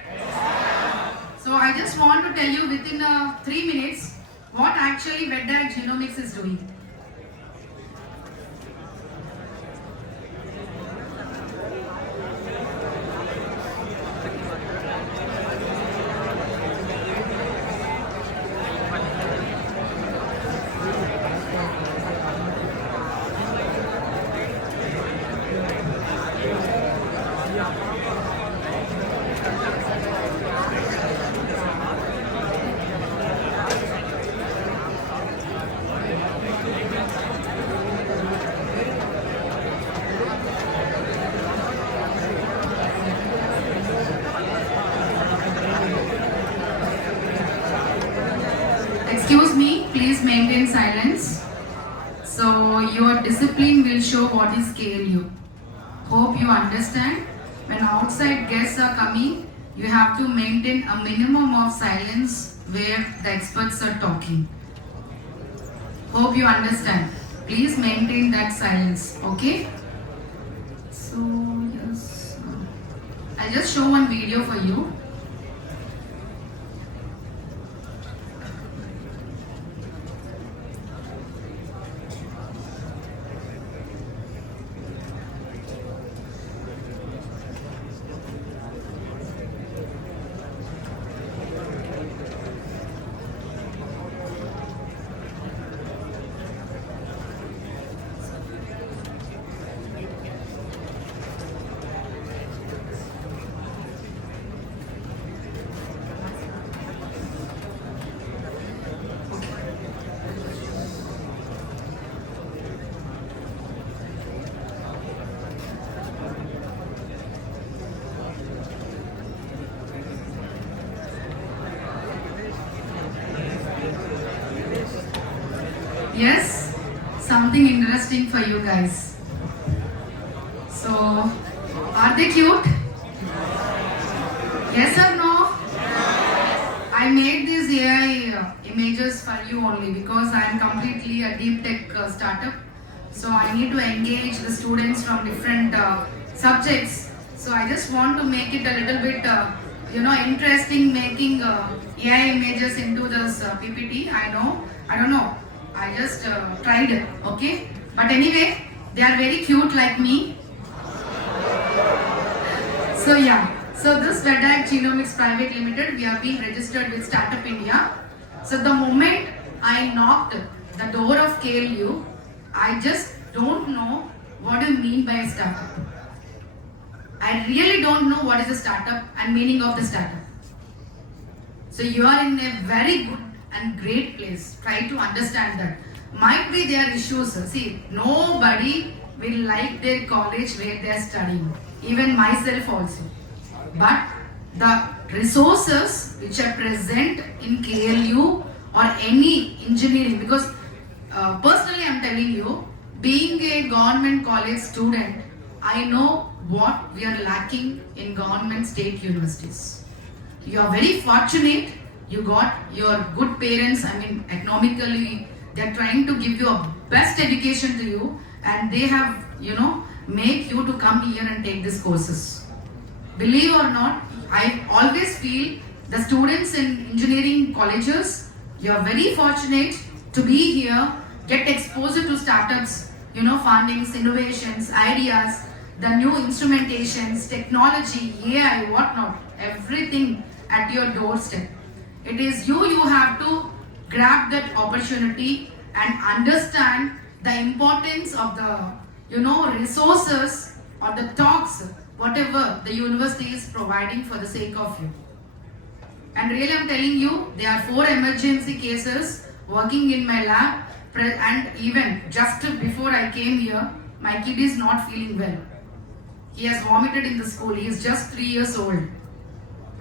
So I just want to tell you within 3 minutes what actually Vetdiag Genomix is doing. Excuse me, please maintain silence. So your discipline will show what is KLU. Hope you understand. When outside guests are coming, you have to maintain a minimum of silence where the experts are talking. Hope you understand. Please maintain that silence, okay? So yes, I'll just show one video for you. Yes, something interesting for you guys. So, are they cute? Yes or no? I made these AI images for you only because I am completely a deep tech startup. So I need to engage the students from different subjects. So I just want to make it a little bit, interesting, making AI images into this PPT. I don't know. I just tried it, okay? But anyway, they are very cute like me. So yeah. So this Vetdiag Genomix Pvt Ltd, we have been registered with Startup India. So the moment I knocked the door of KLU, I just don't know what do you mean by a startup. I really don't know what is a startup and meaning of the startup. So you are in a very good and great place. Try to understand that. Might be there issues. See, nobody will like their college where they are studying. Even myself also. But the resources which are present in KLU or any engineering, because personally I am telling you, being a government college student, I know what we are lacking in government state universities. You are very fortunate, you got your good parents, economically, they are trying to give you a best education to you and they have, make you to come here and take these courses. Believe or not, I always feel the students in engineering colleges, you are very fortunate to be here, get exposed to startups, fundings, innovations, ideas, the new instrumentations, technology, AI, whatnot, everything at your doorstep. It is you have to grab that opportunity and understand the importance of the, resources or the talks, whatever the university is providing for the sake of you. And really I'm telling you, there are 4 emergency cases working in my lab, and even just before I came here, my kid is not feeling well. He has vomited in the school. He is just 3 years old.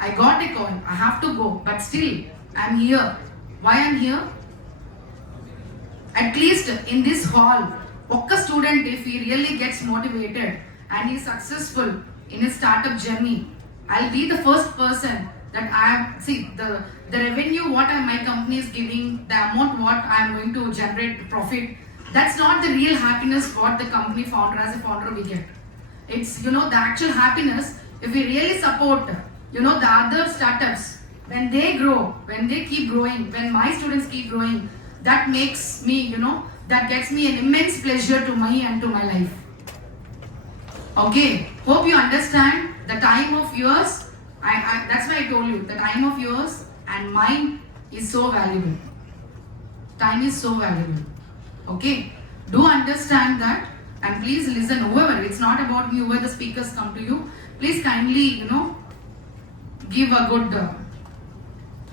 I got a call. I have to go, but still I'm here. Why I'm here? At least in this hall, a student, if he really gets motivated and he's successful in his startup journey, I'll be the first person that the revenue what my company is giving, the amount what I'm going to generate profit, that's not the real happiness what the company founder as a founder we get. It's the actual happiness if we really support the other startups when they grow, when they keep growing, when my students keep growing, that makes me that gets me an immense pleasure to me and to my life. Okay, hope you understand the time of yours. That's why I told you, the time of yours and mine is so valuable. Time is so valuable. Okay, do understand that and please listen. Whoever, it's not about me, whoever the speakers come to you, please kindly, give a good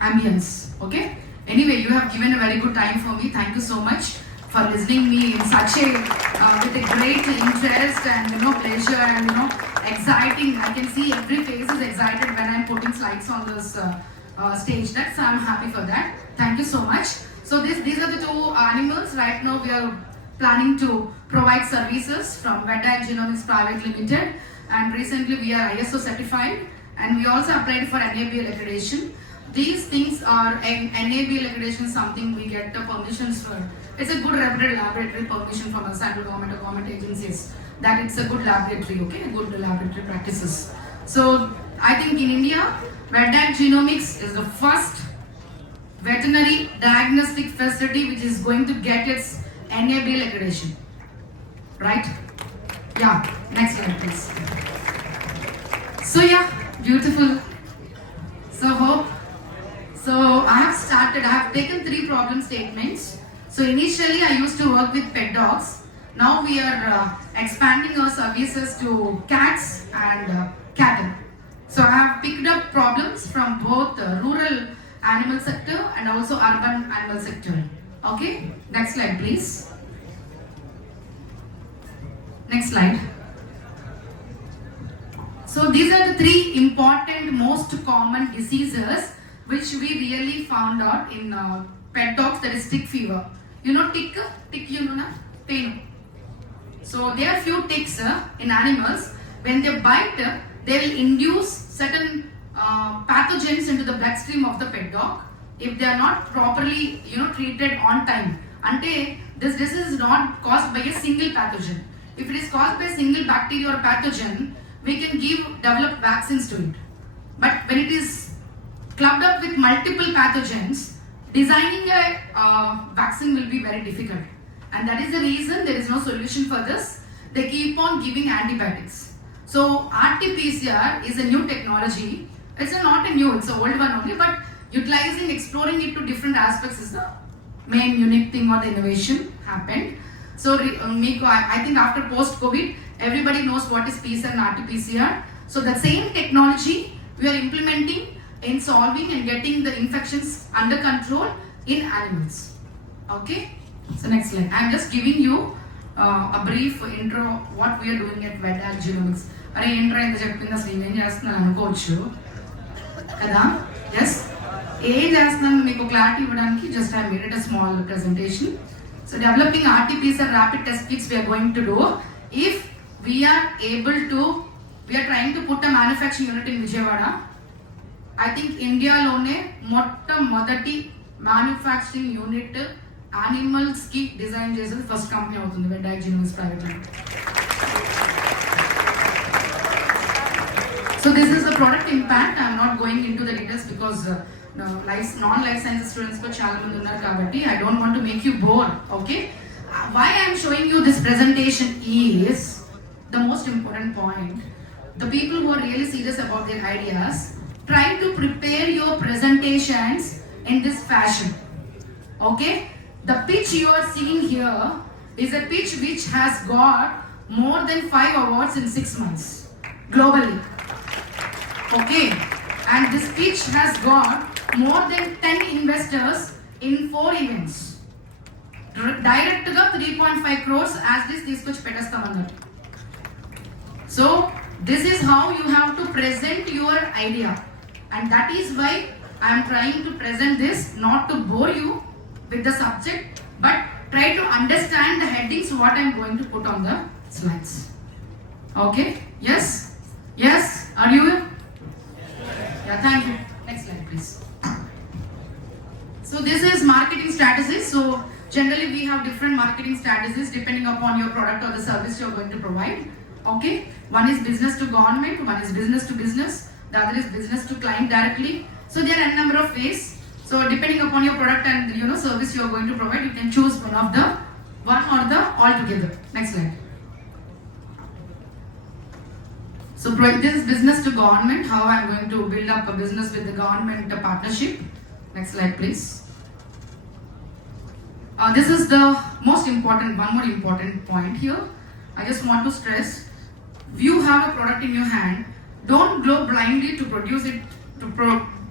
ambience. Okay. Anyway, you have given a very good time for me. Thank you so much for listening me in such a with a great interest and pleasure and exciting. I can see every face is excited when I'm putting slides on this stage. I'm happy for that. Thank you so much. So these are the 2 animals. Right now we are planning to provide services from Vetdiag Genomix Pvt Ltd. And recently we are ISO certified and we also applied for NABL accreditation. These things are NABL accreditation, something we get the permissions for. It's a good reputed laboratory permission from a central government or government agencies that it's a good laboratory, okay, good laboratory practices. So I think in India, Vetdiag Genomics is the first veterinary diagnostic facility which is going to get its NABL accreditation. Right? Yeah, next slide please. So yeah, beautiful. So I have taken 3 problem statements. So initially I used to work with pet dogs. Now we are expanding our services to cats and cattle. So I have picked up problems from both rural animal sector and also urban animal sector. Okay, next slide please. Next slide. So these are the 3 important most common diseases which we really found out in pet dogs, that is tick fever. tick pain. So there are few ticks in animals. When they bite, they will induce certain pathogens into the bloodstream of the pet dog. If they are not properly treated on time, ante this disease is not caused by a single pathogen. If it is caused by a single bacteria or pathogen, we can develop vaccines to it. But when it is clubbed up with multiple pathogens, designing a vaccine will be very difficult. And that is the reason there is no solution for this. They keep on giving antibiotics. So RT-PCR is a new technology. It's not a new, it's an old one only, but utilizing, exploring it to different aspects is the main unique thing or the innovation happened. So I think after post-COVID, everybody knows what is PCR and RT-PCR. So the same technology we are implementing in solving and getting the infections under control in animals. Okay? So next slide. I'm just giving you a brief intro what we are doing at Vetdiag Genomix. Are intro in the చెప్పింది అసలు ఏం చేస్తున్నాను అనుకోవచ్చు కదా. Yes. ఏం చేస్తున్నాను మీకు clarity ఇవ్వడానికి just I made it a small presentation. So developing RT-PCR rapid test kits we are going to do. If we are trying to put a manufacturing unit in Vijayawada. I think India lone మొట్టమొదటి manufacturing unit animals ki design చేసేది first company అవుతుంది Vetdiag Genomix Pvt Ltd. So this is the product impact. I am not going into the details because non-life sciences students ko chaala mandi unnaru kabatti I don't want to make you bored. Okay, why I am showing you this presentation is the most important point. The people who are really serious about their ideas, try to prepare your presentations in this fashion. Okay, the pitch you are seeing here is a pitch which has got more than 5 awards in 6 months globally. Okay, and this pitch has got more than 10 investors in 4 events. Direct ga 3.5 crores as this తీసుకొచ్చి పెట్టేస్తామన్నారు. So this is how you have to present your idea, and that is why I am trying to present this, not to bore you with the subject, but try to understand the headings what I am going to put on the slides. Okay? Yes? Yes? Are you? Yeah, thank you. Next slide, please. So this is marketing strategies. So generally we have different marketing strategies depending upon your product or the service you are going to provide. Okay? One is business to government, one is business to business, the other is business to client directly. So there are a number of ways. So depending upon your product and service you are going to provide, you can choose one or the all together. Next slide. So this is business to government, how I am going to build up a business with the government partnership. Next slide, please. This is the one more important point here. I just want to stress, if you have a product in your hand, don't go blindly to produce it,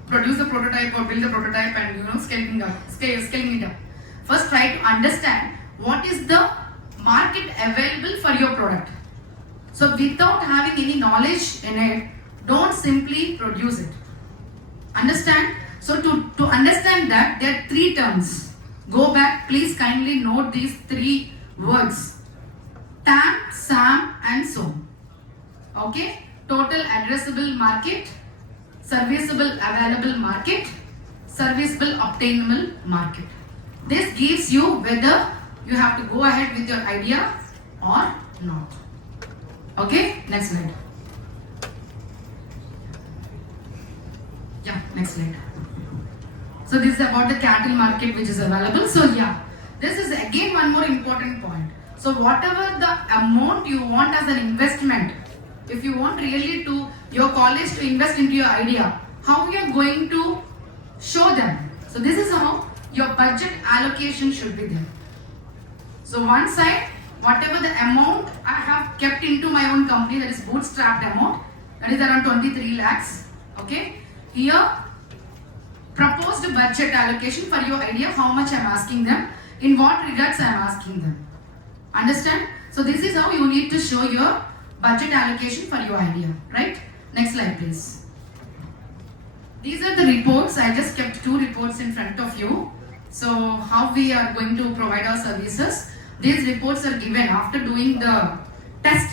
produce the prototype or build the prototype and scaling it up. First try to understand what is the market available for your product. So without having any knowledge in it, don't simply produce it. Understand? So to understand that, there are 3 terms. Go back, please kindly note these 3 words. TAM, SAM and SOM. Okay? Total addressable market, serviceable available market, serviceable obtainable market. This gives you whether you have to go ahead with your idea or not. Okay, next slide. Yeah, next slide. So this is about the cattle market which is available. So yeah, this is again one more important point. So whatever the amount you want as an investment, if you want really to your college to invest into your idea, how you are going to show them? So this is how your budget allocation should be there. So one side, whatever the amount I have kept into my own company, that is bootstrapped amount, that is around 23 lakhs. Okay, here proposed budget allocation for your idea, how much I am asking them, in what regards I am asking them. Understand? So this is how you need to show your budget allocation for your idea, right? Next slide, please. These are the reports. I just kept 2 reports in front of you. So how we are going to provide our services? These reports are given after doing the test.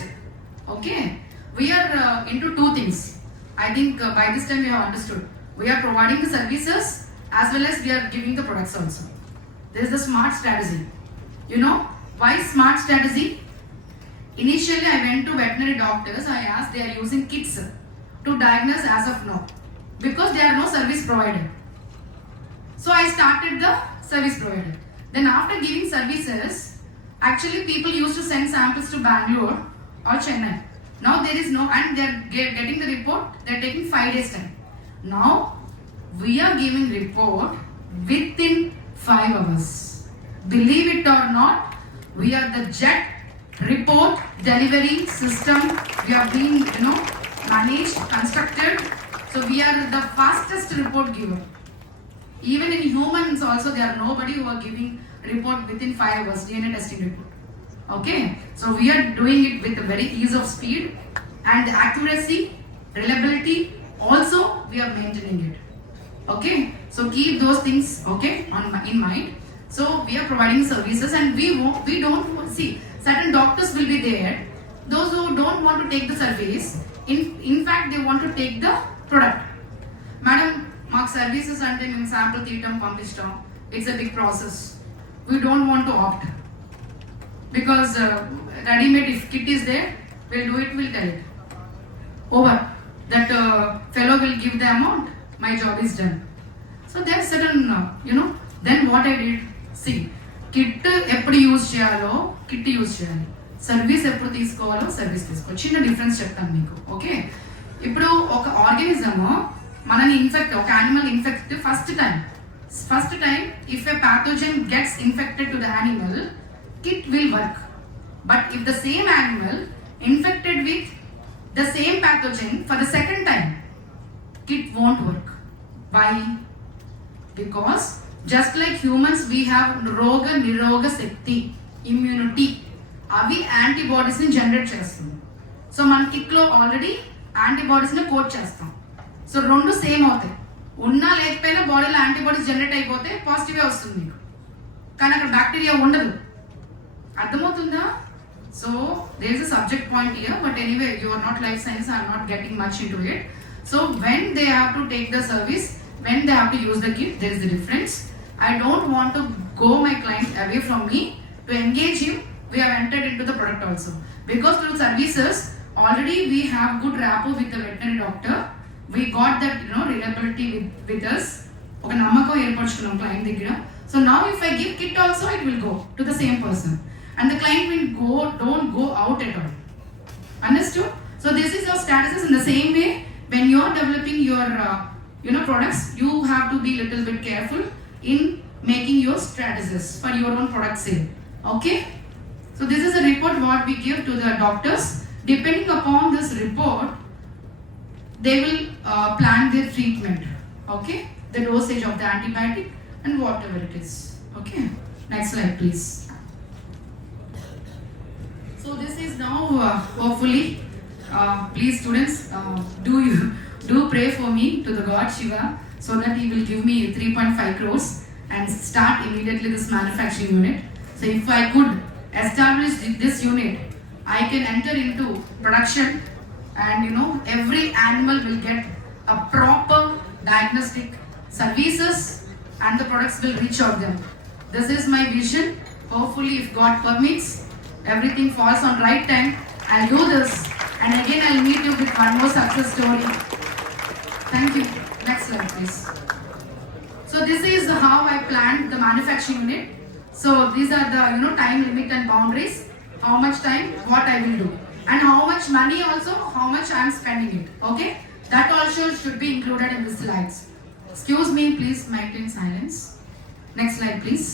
Okay, we are into two things. I think by this time you have understood. We are providing the services as well as we are giving the products also. This is the smart strategy. You know why smart strategy? Initially I went to veterinary doctors. I asked, they are using kits to diagnose as of now because there are no service provider. So I started the service provider. Then after giving services, actually people used to send samples to Bangalore or Chennai. Now there is no, and they are getting the report, they are taking 5 days time. Now we are giving report within 5 hours. Believe it or not, we are the jet report delivery system. We are being, managed, constructed. So we are the fastest report giver. Even in humans also, there are nobody who are giving report within 5 hours, DNA testing report. Okay, so we are doing it with a very ease of speed and accuracy, reliability. Also, we are maintaining it. Okay, so keep those things in mind. So we are providing services, and we don't see certain doctors will be there. Those who don't want to take the service, in fact, they want to take the product. Madam, మాకు services అంటే మేము sample తీయటం పంపిస్తాం. It's a big process. We don't want to opt because ready-made, if kit is there, we'll do it, we'll tell it. Over. That fellow will give the amount, my job is done. So there's certain, then what I did, see, kit ఎప్పుడు use చేయాలో kit use చేయాలి, service ఎప్పుడు తీసుకోవాలో service తీసుకోవాలి. చిన్న difference చెప్తాను మీకు. Okay, ఇప్పుడు ఒక ఆర్గానిజం మనని ఇన్ఫెక్ట్, ఒక animal infect first time if a pathogen gets infected to the animal, kit will work. But if the same animal infected with the same pathogen for the second time, kit won't work. Why? Because just like humans, we have roga niroga shakti, immunity. అవి antibodies ని generate చేస్తుంది. So మన kit లో already antibodies ని coat చేస్తాం. So రెండు same అవుతాయి. ఉన్నా లేకపోయినా బాడీలో యాంటీబాడీస్ జనరేట్ అయిపోతే పాజిటివ్ వస్తుంది మీకు, కానీ అక్కడ బ్యాక్టీరియా ఉండదు. అర్థమవుతుందా? So there is a subject point here, but anyway you are not life science, I am not getting much into it. So when they have to take the service, when they have to use the kit, there is the difference. I don't want to go my client away from me. To engage him, we have entered into the product also. Because through services, already we have good rapport with the veterinary doctor. We got that reliability with us. Okay, namakam erpachukunnam client దగ్గర. So now if I give kit also, it will go to the same person, and the client don't go out at all. Understood? So this is your statuses. In the same way, when you are developing your products, you have to be little bit careful in making your strategies for your own product sale. Okay, so this is a report what we give to the doctors. Depending upon this report, they will plan their treatment. Okay, the dosage of the antibiotic and whatever it is. Okay, next slide please. So this is now hopefully, please students, do pray for me to the God Shiva, so that he will give me 3.5 crores and start immediately this manufacturing unit. So if I could establish this unit, I can enter into production, and every animal will get a proper diagnostic services, and the products will reach out them. This is my vision. Hopefully, if God permits, everything falls on right time, I'll do this, and again I'll meet you with one more success story. Thank you. Next slide please. So this is how I planned the manufacturing unit. So these are the time limit and boundaries. How much time, what I will do, and how much money also, how much I am spending it. Okay, that also should be included in the slides. Excuse me, please maintain silence. Next slide please.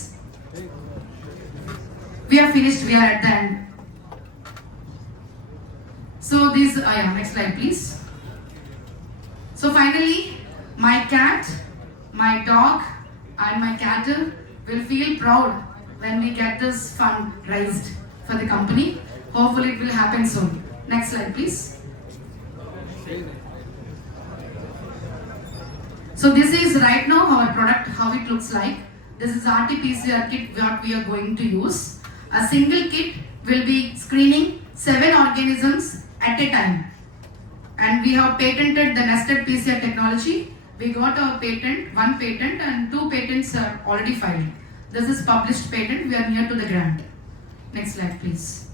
We are finished, we are at the end. So this next slide please. So finally, my cat, my dog and my cattle will feel proud when we get this fund raised for the company. Hopefully it will happen soon. Next slide please. So this is right now our product, how it looks like. This is RT-PCR kit what we are going to use. A single kit will be screening 7 organisms at a time. And we have patented the nested PCR technology. We got our patent, 1 patent and 2 patents are already filed. This is published patent, we are near to the grant. Next slide please.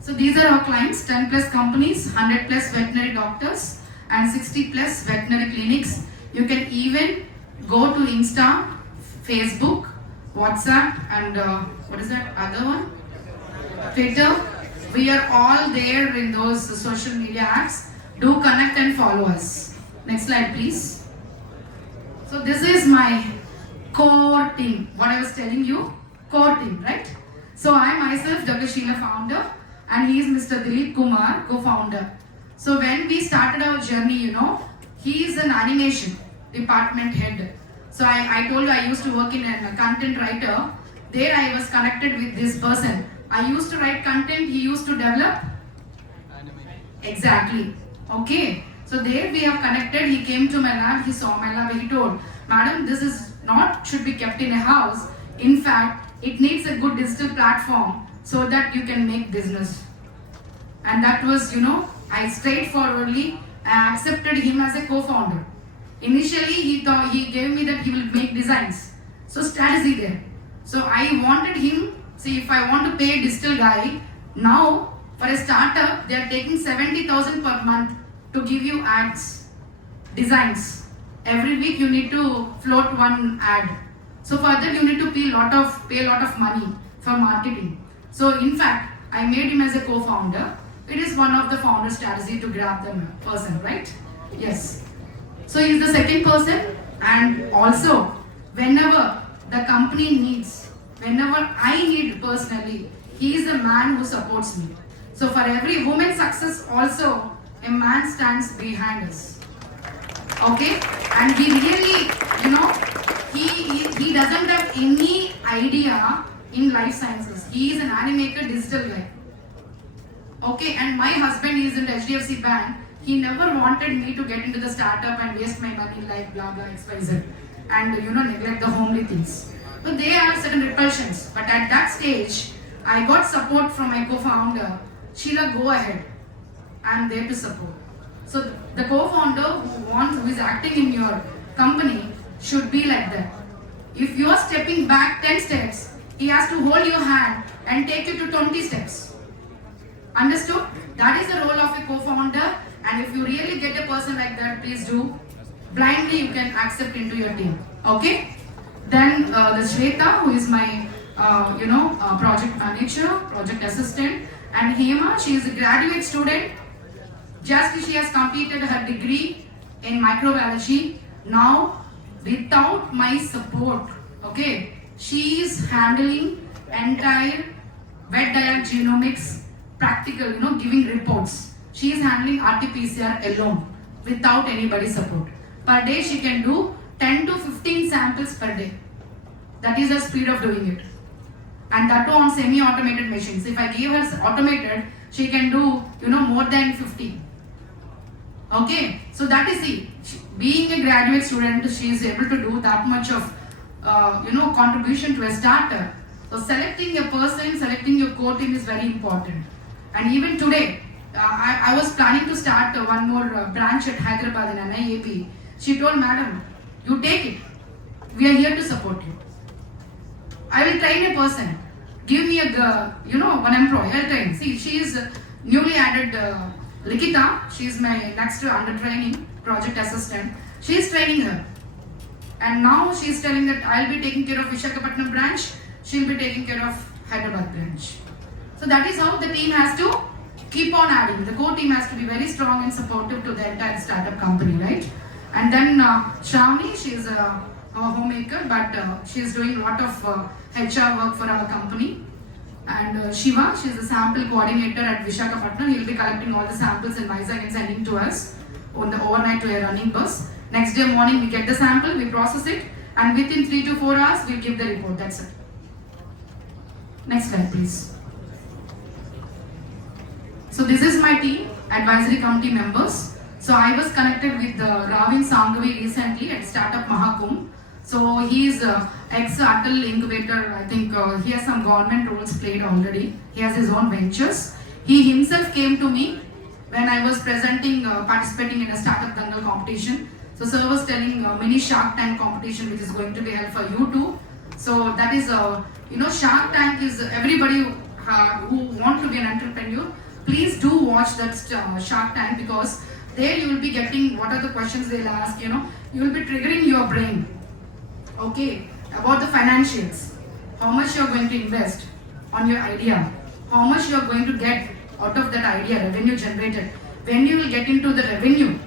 So these are our clients, 10 plus companies, 100 plus veterinary doctors and 60 plus veterinary clinics. You can even go to Insta, Facebook, WhatsApp and what is that other one? Twitter. We are all there in those social media apps. Do connect and follow us. Next slide please. So this is my core team. What I was telling you, core team, right? So I myself, Dr. Sheela, founder, and he is Mr. Dilip Kumar, co-founder. So when we started our journey, he is an animation department head. So I told you I used to work in a content writer. There I was connected with this person. I used to write content, he used to develop animation. Exactly. Okay. So there we have connected. He came to my lab, he saw my lab, he told, Madam, this is not should be kept in a house. In fact, it needs a good digital platform so that you can make business. And that was, I straightforwardly accepted him as a co-founder. Initially, he gave me that he will make designs. So strategy there. So I wanted him, see if I want to pay a digital guy, now for a startup, they are taking 70,000 per month to give you ads, designs. Every week you need to float 1 ad. So further you need to pay a lot of money for marketing. So in fact, I made him as a co-founder. It is one of the founder strategy to grab the person, right? Yes. So he is the second person, and also whenever the company needs, whenever I need personally, he is the man who supports me. So for every woman's success also, a man stands behind us. Okay? And we really, he doesn't have any idea in life sciences. He is an animator, digital guy. Okay, and my husband is in the HDFC bank. He never wanted me to get into the startup and waste my money like blah blah XYZ and neglect the homely things. So they have certain repulsions. But at that stage, I got support from my co-founder. Sheila, go ahead. I am there to support. So the co-founder who is acting in your company should be like that. If you are stepping back 10 steps, he has to hold your hand and take you to 20 steps. Understood? That is the role of a co-founder, and if you really get a person like that, please do. Blindly you can accept into your team. Okay? Then the Shweta, who is my project manager, project assistant, and Hema, she is a graduate student. Just she has completed her degree in microbiology. Now, without my support, okay, she is handling entire Vetdiag Genomix practical, giving reports. She is handling RT-PCR alone without anybody's support. Per day she can do 10 to 15 samples per day. That is the speed of doing it. And that too on semi-automated machines. If I give her automated, she can do, more than 50. Okay, so that is the, being a graduate student, she is able to do that much of, contribution to a startup. So selecting a person, selecting your core team is very important. And even today, I was planning to start one more branch at Hyderabad in NIAP. She told, Madam, you take it. We are here to support you. I will train a person. Give me one employee. I'll train. See, she is newly added Likita. She is my next under training project assistant. She is training her. And now she is telling that I'll be taking care of Visakhapatnam branch. She'll be taking care of Hyderabad branch. So that is how the team has to keep on adding. The core team has to be very strong and supportive to the entire startup company, right? And then Shravani, she is a homemaker, but she is doing a lot of HR work for our company. And Shiva, she is a sample coordinator at Visakhapatnam. He'll be collecting all the samples in Vizag and sending to us on the overnight to a running bus. Next day morning, we get the sample, we process it, and within 3 to 4 hours, we give the report. That's it. Next slide, please. So this is my team, advisory committee members. So I was connected with Ravin Sanghavi recently at Startup Mahakumbh. So he is ex-Atal incubator. I think he has some government roles played already. He has his own ventures. He himself came to me when I was participating in a startup dangle competition. So sir was telling mini Shark Tank competition which is going to be held for you too. So that is, Shark Tank is everybody who want to be an entrepreneur. Please do watch that Shark Tank, because there you will be getting what are the questions they'll ask. You will be triggering your brain. Okay, about the financials, how much you are going to invest on your idea, how much you are going to get out of that idea, revenue generated, when you will get into the revenue,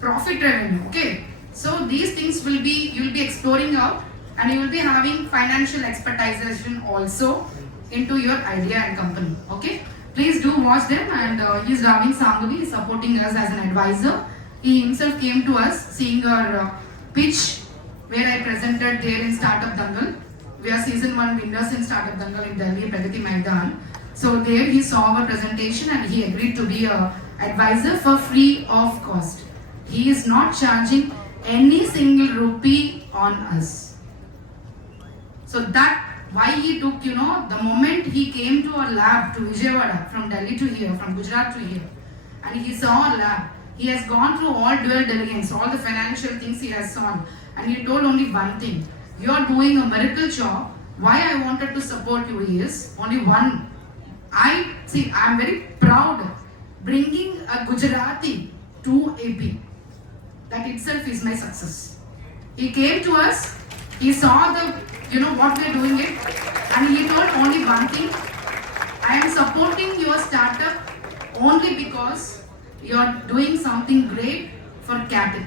profit revenue. Okay, so these things will be, you will be exploring out, and you will be having financial expertization also into your idea and company. Okay, please do watch them. And he is Ravin Sanguli, supporting us as an advisor. He himself came to us seeing our pitch where I presented there in Startup Dangle. We are season 1 winners in Startup Dangle in Delhi, Pragati Maidan. So there he saw our presentation and he agreed to be a advisor for free of cost. He is not charging any single rupee on us. So that why he took, the moment he came to our lab to Vijayawada, from Delhi to here, from Gujarat to here, and he saw our lab, he has gone through all dual diligence, all the financial things he has solved, and he told only one thing: you are doing a miracle job. Why I wanted to support you is only one. I am very proud bringing a Gujarati to AP. That itself is my success. He came to us, he saw what we are doing it, and he told only one thing: I am supporting your startup only because you are doing something great for cattle.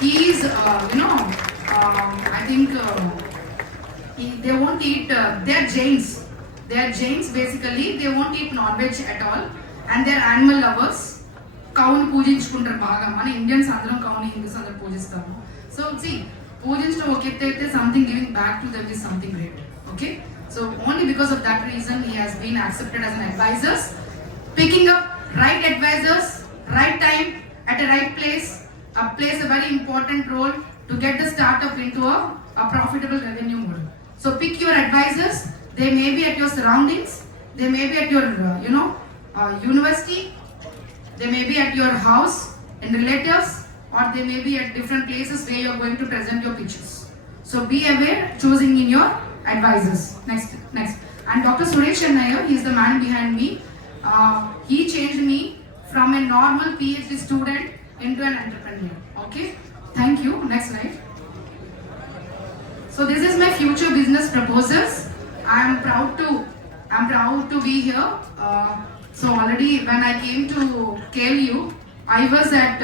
He is, I think they won't eat, they are Jains. They are Jains basically, they won't eat non-veg at all, and they are animal lovers. Cow పూజించుకుంటారు బాగా. మన Indians అందరం కౌని, Hindus అందరూ పూజిస్తాము. So see, పూజించడం ఒక ఎత్తు అయితే something giving back to them is something great. Okay, so only because of that reason he has been accepted as an advisor, picking up right advisors, right time, at a right place, plays a very important role to get the startup into a profitable revenue model. So pick your advisors. They may be at your surroundings, they may be at your university, they may be at your house in relatives, or they may be at different places where you are going to present your pitches. So be aware choosing in your advisors. Next. And Dr. Suresh Nair, he is the man behind me. He changed me from a normal PhD student into an entrepreneur. Okay, thank you. Next slide. So this is my future business proposals. I am proud to be here. So already when I came to KLU, I was at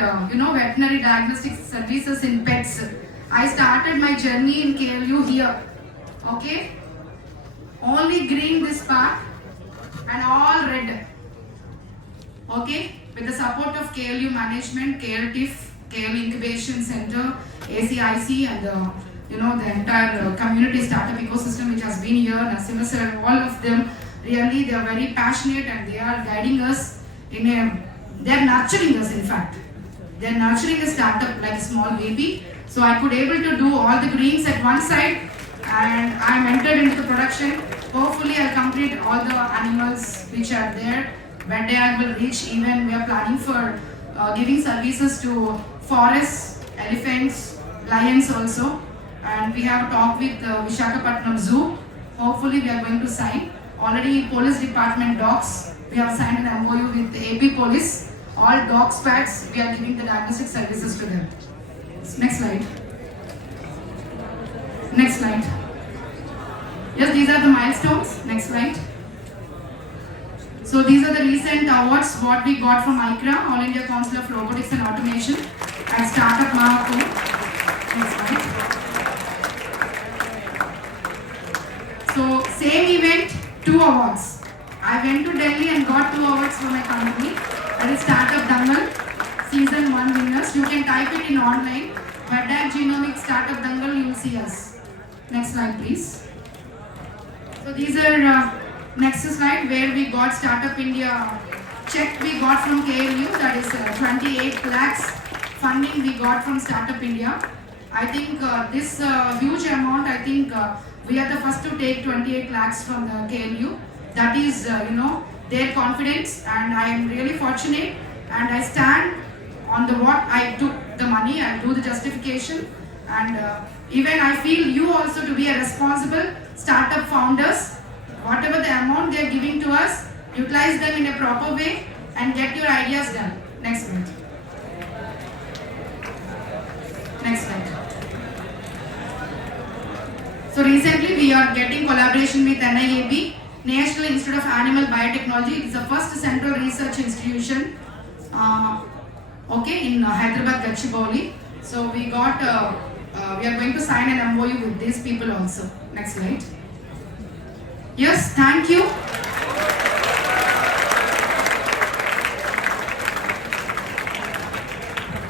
veterinary diagnostics services in pets. I started my journey in KLU here. Okay, only green this part and all red. Okay, with the support of KLU management, KLTIF, KLU Incubation Center, ACIC, and the entire community startup ecosystem which has been here, Nasimha sir, all of them, really they are very passionate and they are guiding us they are nurturing us. In fact, they are nurturing a startup like a small baby. So I could able to do all the greens at one side, and I am entered into the production. Hopefully I'll complete all the animals which are there. Vetdiag will reach, even we are planning for giving services to forests, elephants, lions also. And we have a talk with Visakhapatnam Zoo. Hopefully we are going to sign. Already police department dogs, we have signed an MOU with AP police. All dog squads, we are giving the diagnostic services to them. Next slide. Yes, these are the milestones. Next slide. So these are the recent awards what we got from ICRA, All India Council of Robotics and Automation, at Startup Mahakam. Next slide. So same event, 2 awards. I went to Delhi and got 2 awards for my company. That is Startup Dangle, season 1 winners. You can type it in online. Vetdiag Genomix Startup Dangle, you will see us. Next slide, please. So these are next slide where we got Startup India check we got from KLU. That is 28 lakhs funding we got from Startup India. I think this huge amount, I think we are the first to take 28 lakhs from the KNU. That is, their confidence, and I am really fortunate, and I stand on the what I took the money, I do the justification, and even I feel you also to be a responsible startup founders. Whatever the amount they are giving to us, utilize them in a proper way and get your ideas done. Next slide. Next slide. So recently we are getting collaboration with NIAB, National Institute of Animal Biotechnology. It's the first central research institution in Hyderabad, Gachibowli. So we got, we are going to sign an MOU with these people also. Next slide. Yes, thank you.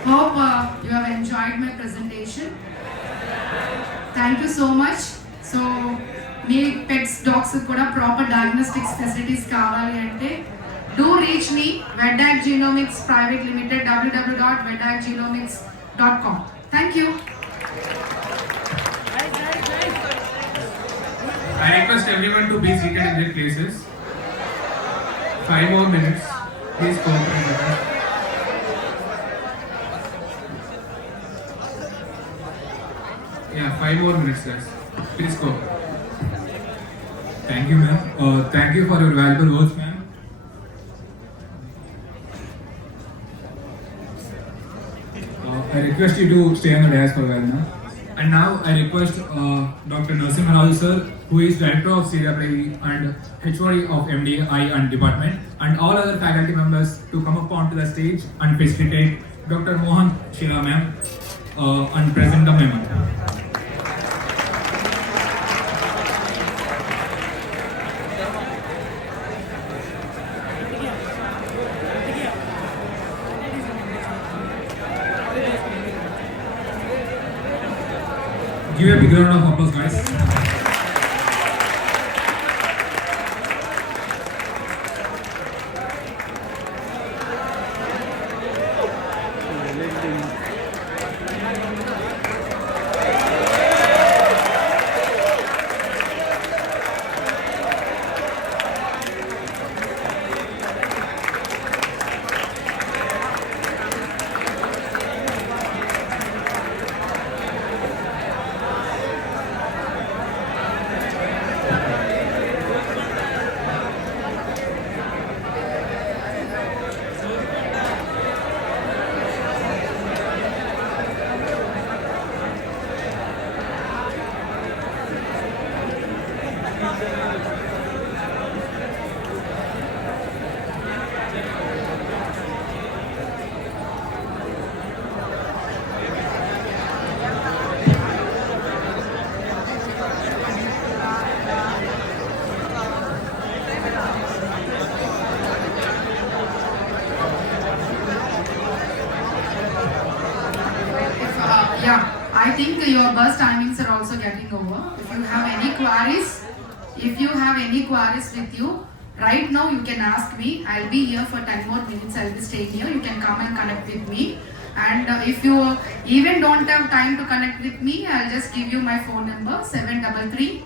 Hope you have enjoyed my presentation. Thank you so much. So, me pets, dogs kuda proper diagnostics facilities kavali ante do reach me Vetdiag Genomix Pvt Ltd www.vetdiaggenomix.com. Thank you. I request everyone to be seated in their places. 5 more minutes. Please cooperate with us. Yeah, 5 more minutes, guys. Please go. Thank you, ma'am. Thank you for your valuable words, ma'am. I request you to stay on the dais for a while now. And now I request Dr. Narasimhan sir, who is Director of Cerebrology and HOD of MDI and Department, and all other faculty members to come up onto the stage and facilitate Dr.Mohana Sheela ma'am and present the memo. Give a big round of applause, guys. I think your bus timings are also getting over. If you have any queries with you, right now you can ask me. I'll be here for 10 more minutes. I'll be staying here. You can come and connect with me. And if you even don't have time to connect with me, I'll just give you my phone number 733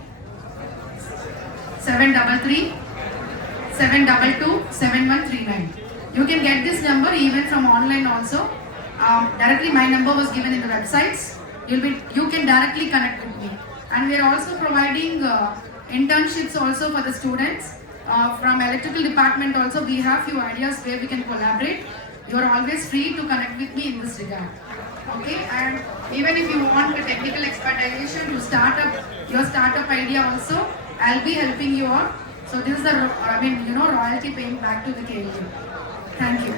722 7139. You can get this number even from online also. Directly my number was given in the websites. You can directly connect with me. And we are also providing internships also for the students. From electrical department also we have few ideas where we can collaborate. You are always free to connect with me in this regard. Okay, and even if you want the technical expertise to start up your startup idea also, I'll be helping you out. So this is the royalty paying back to the KLU. Thank you.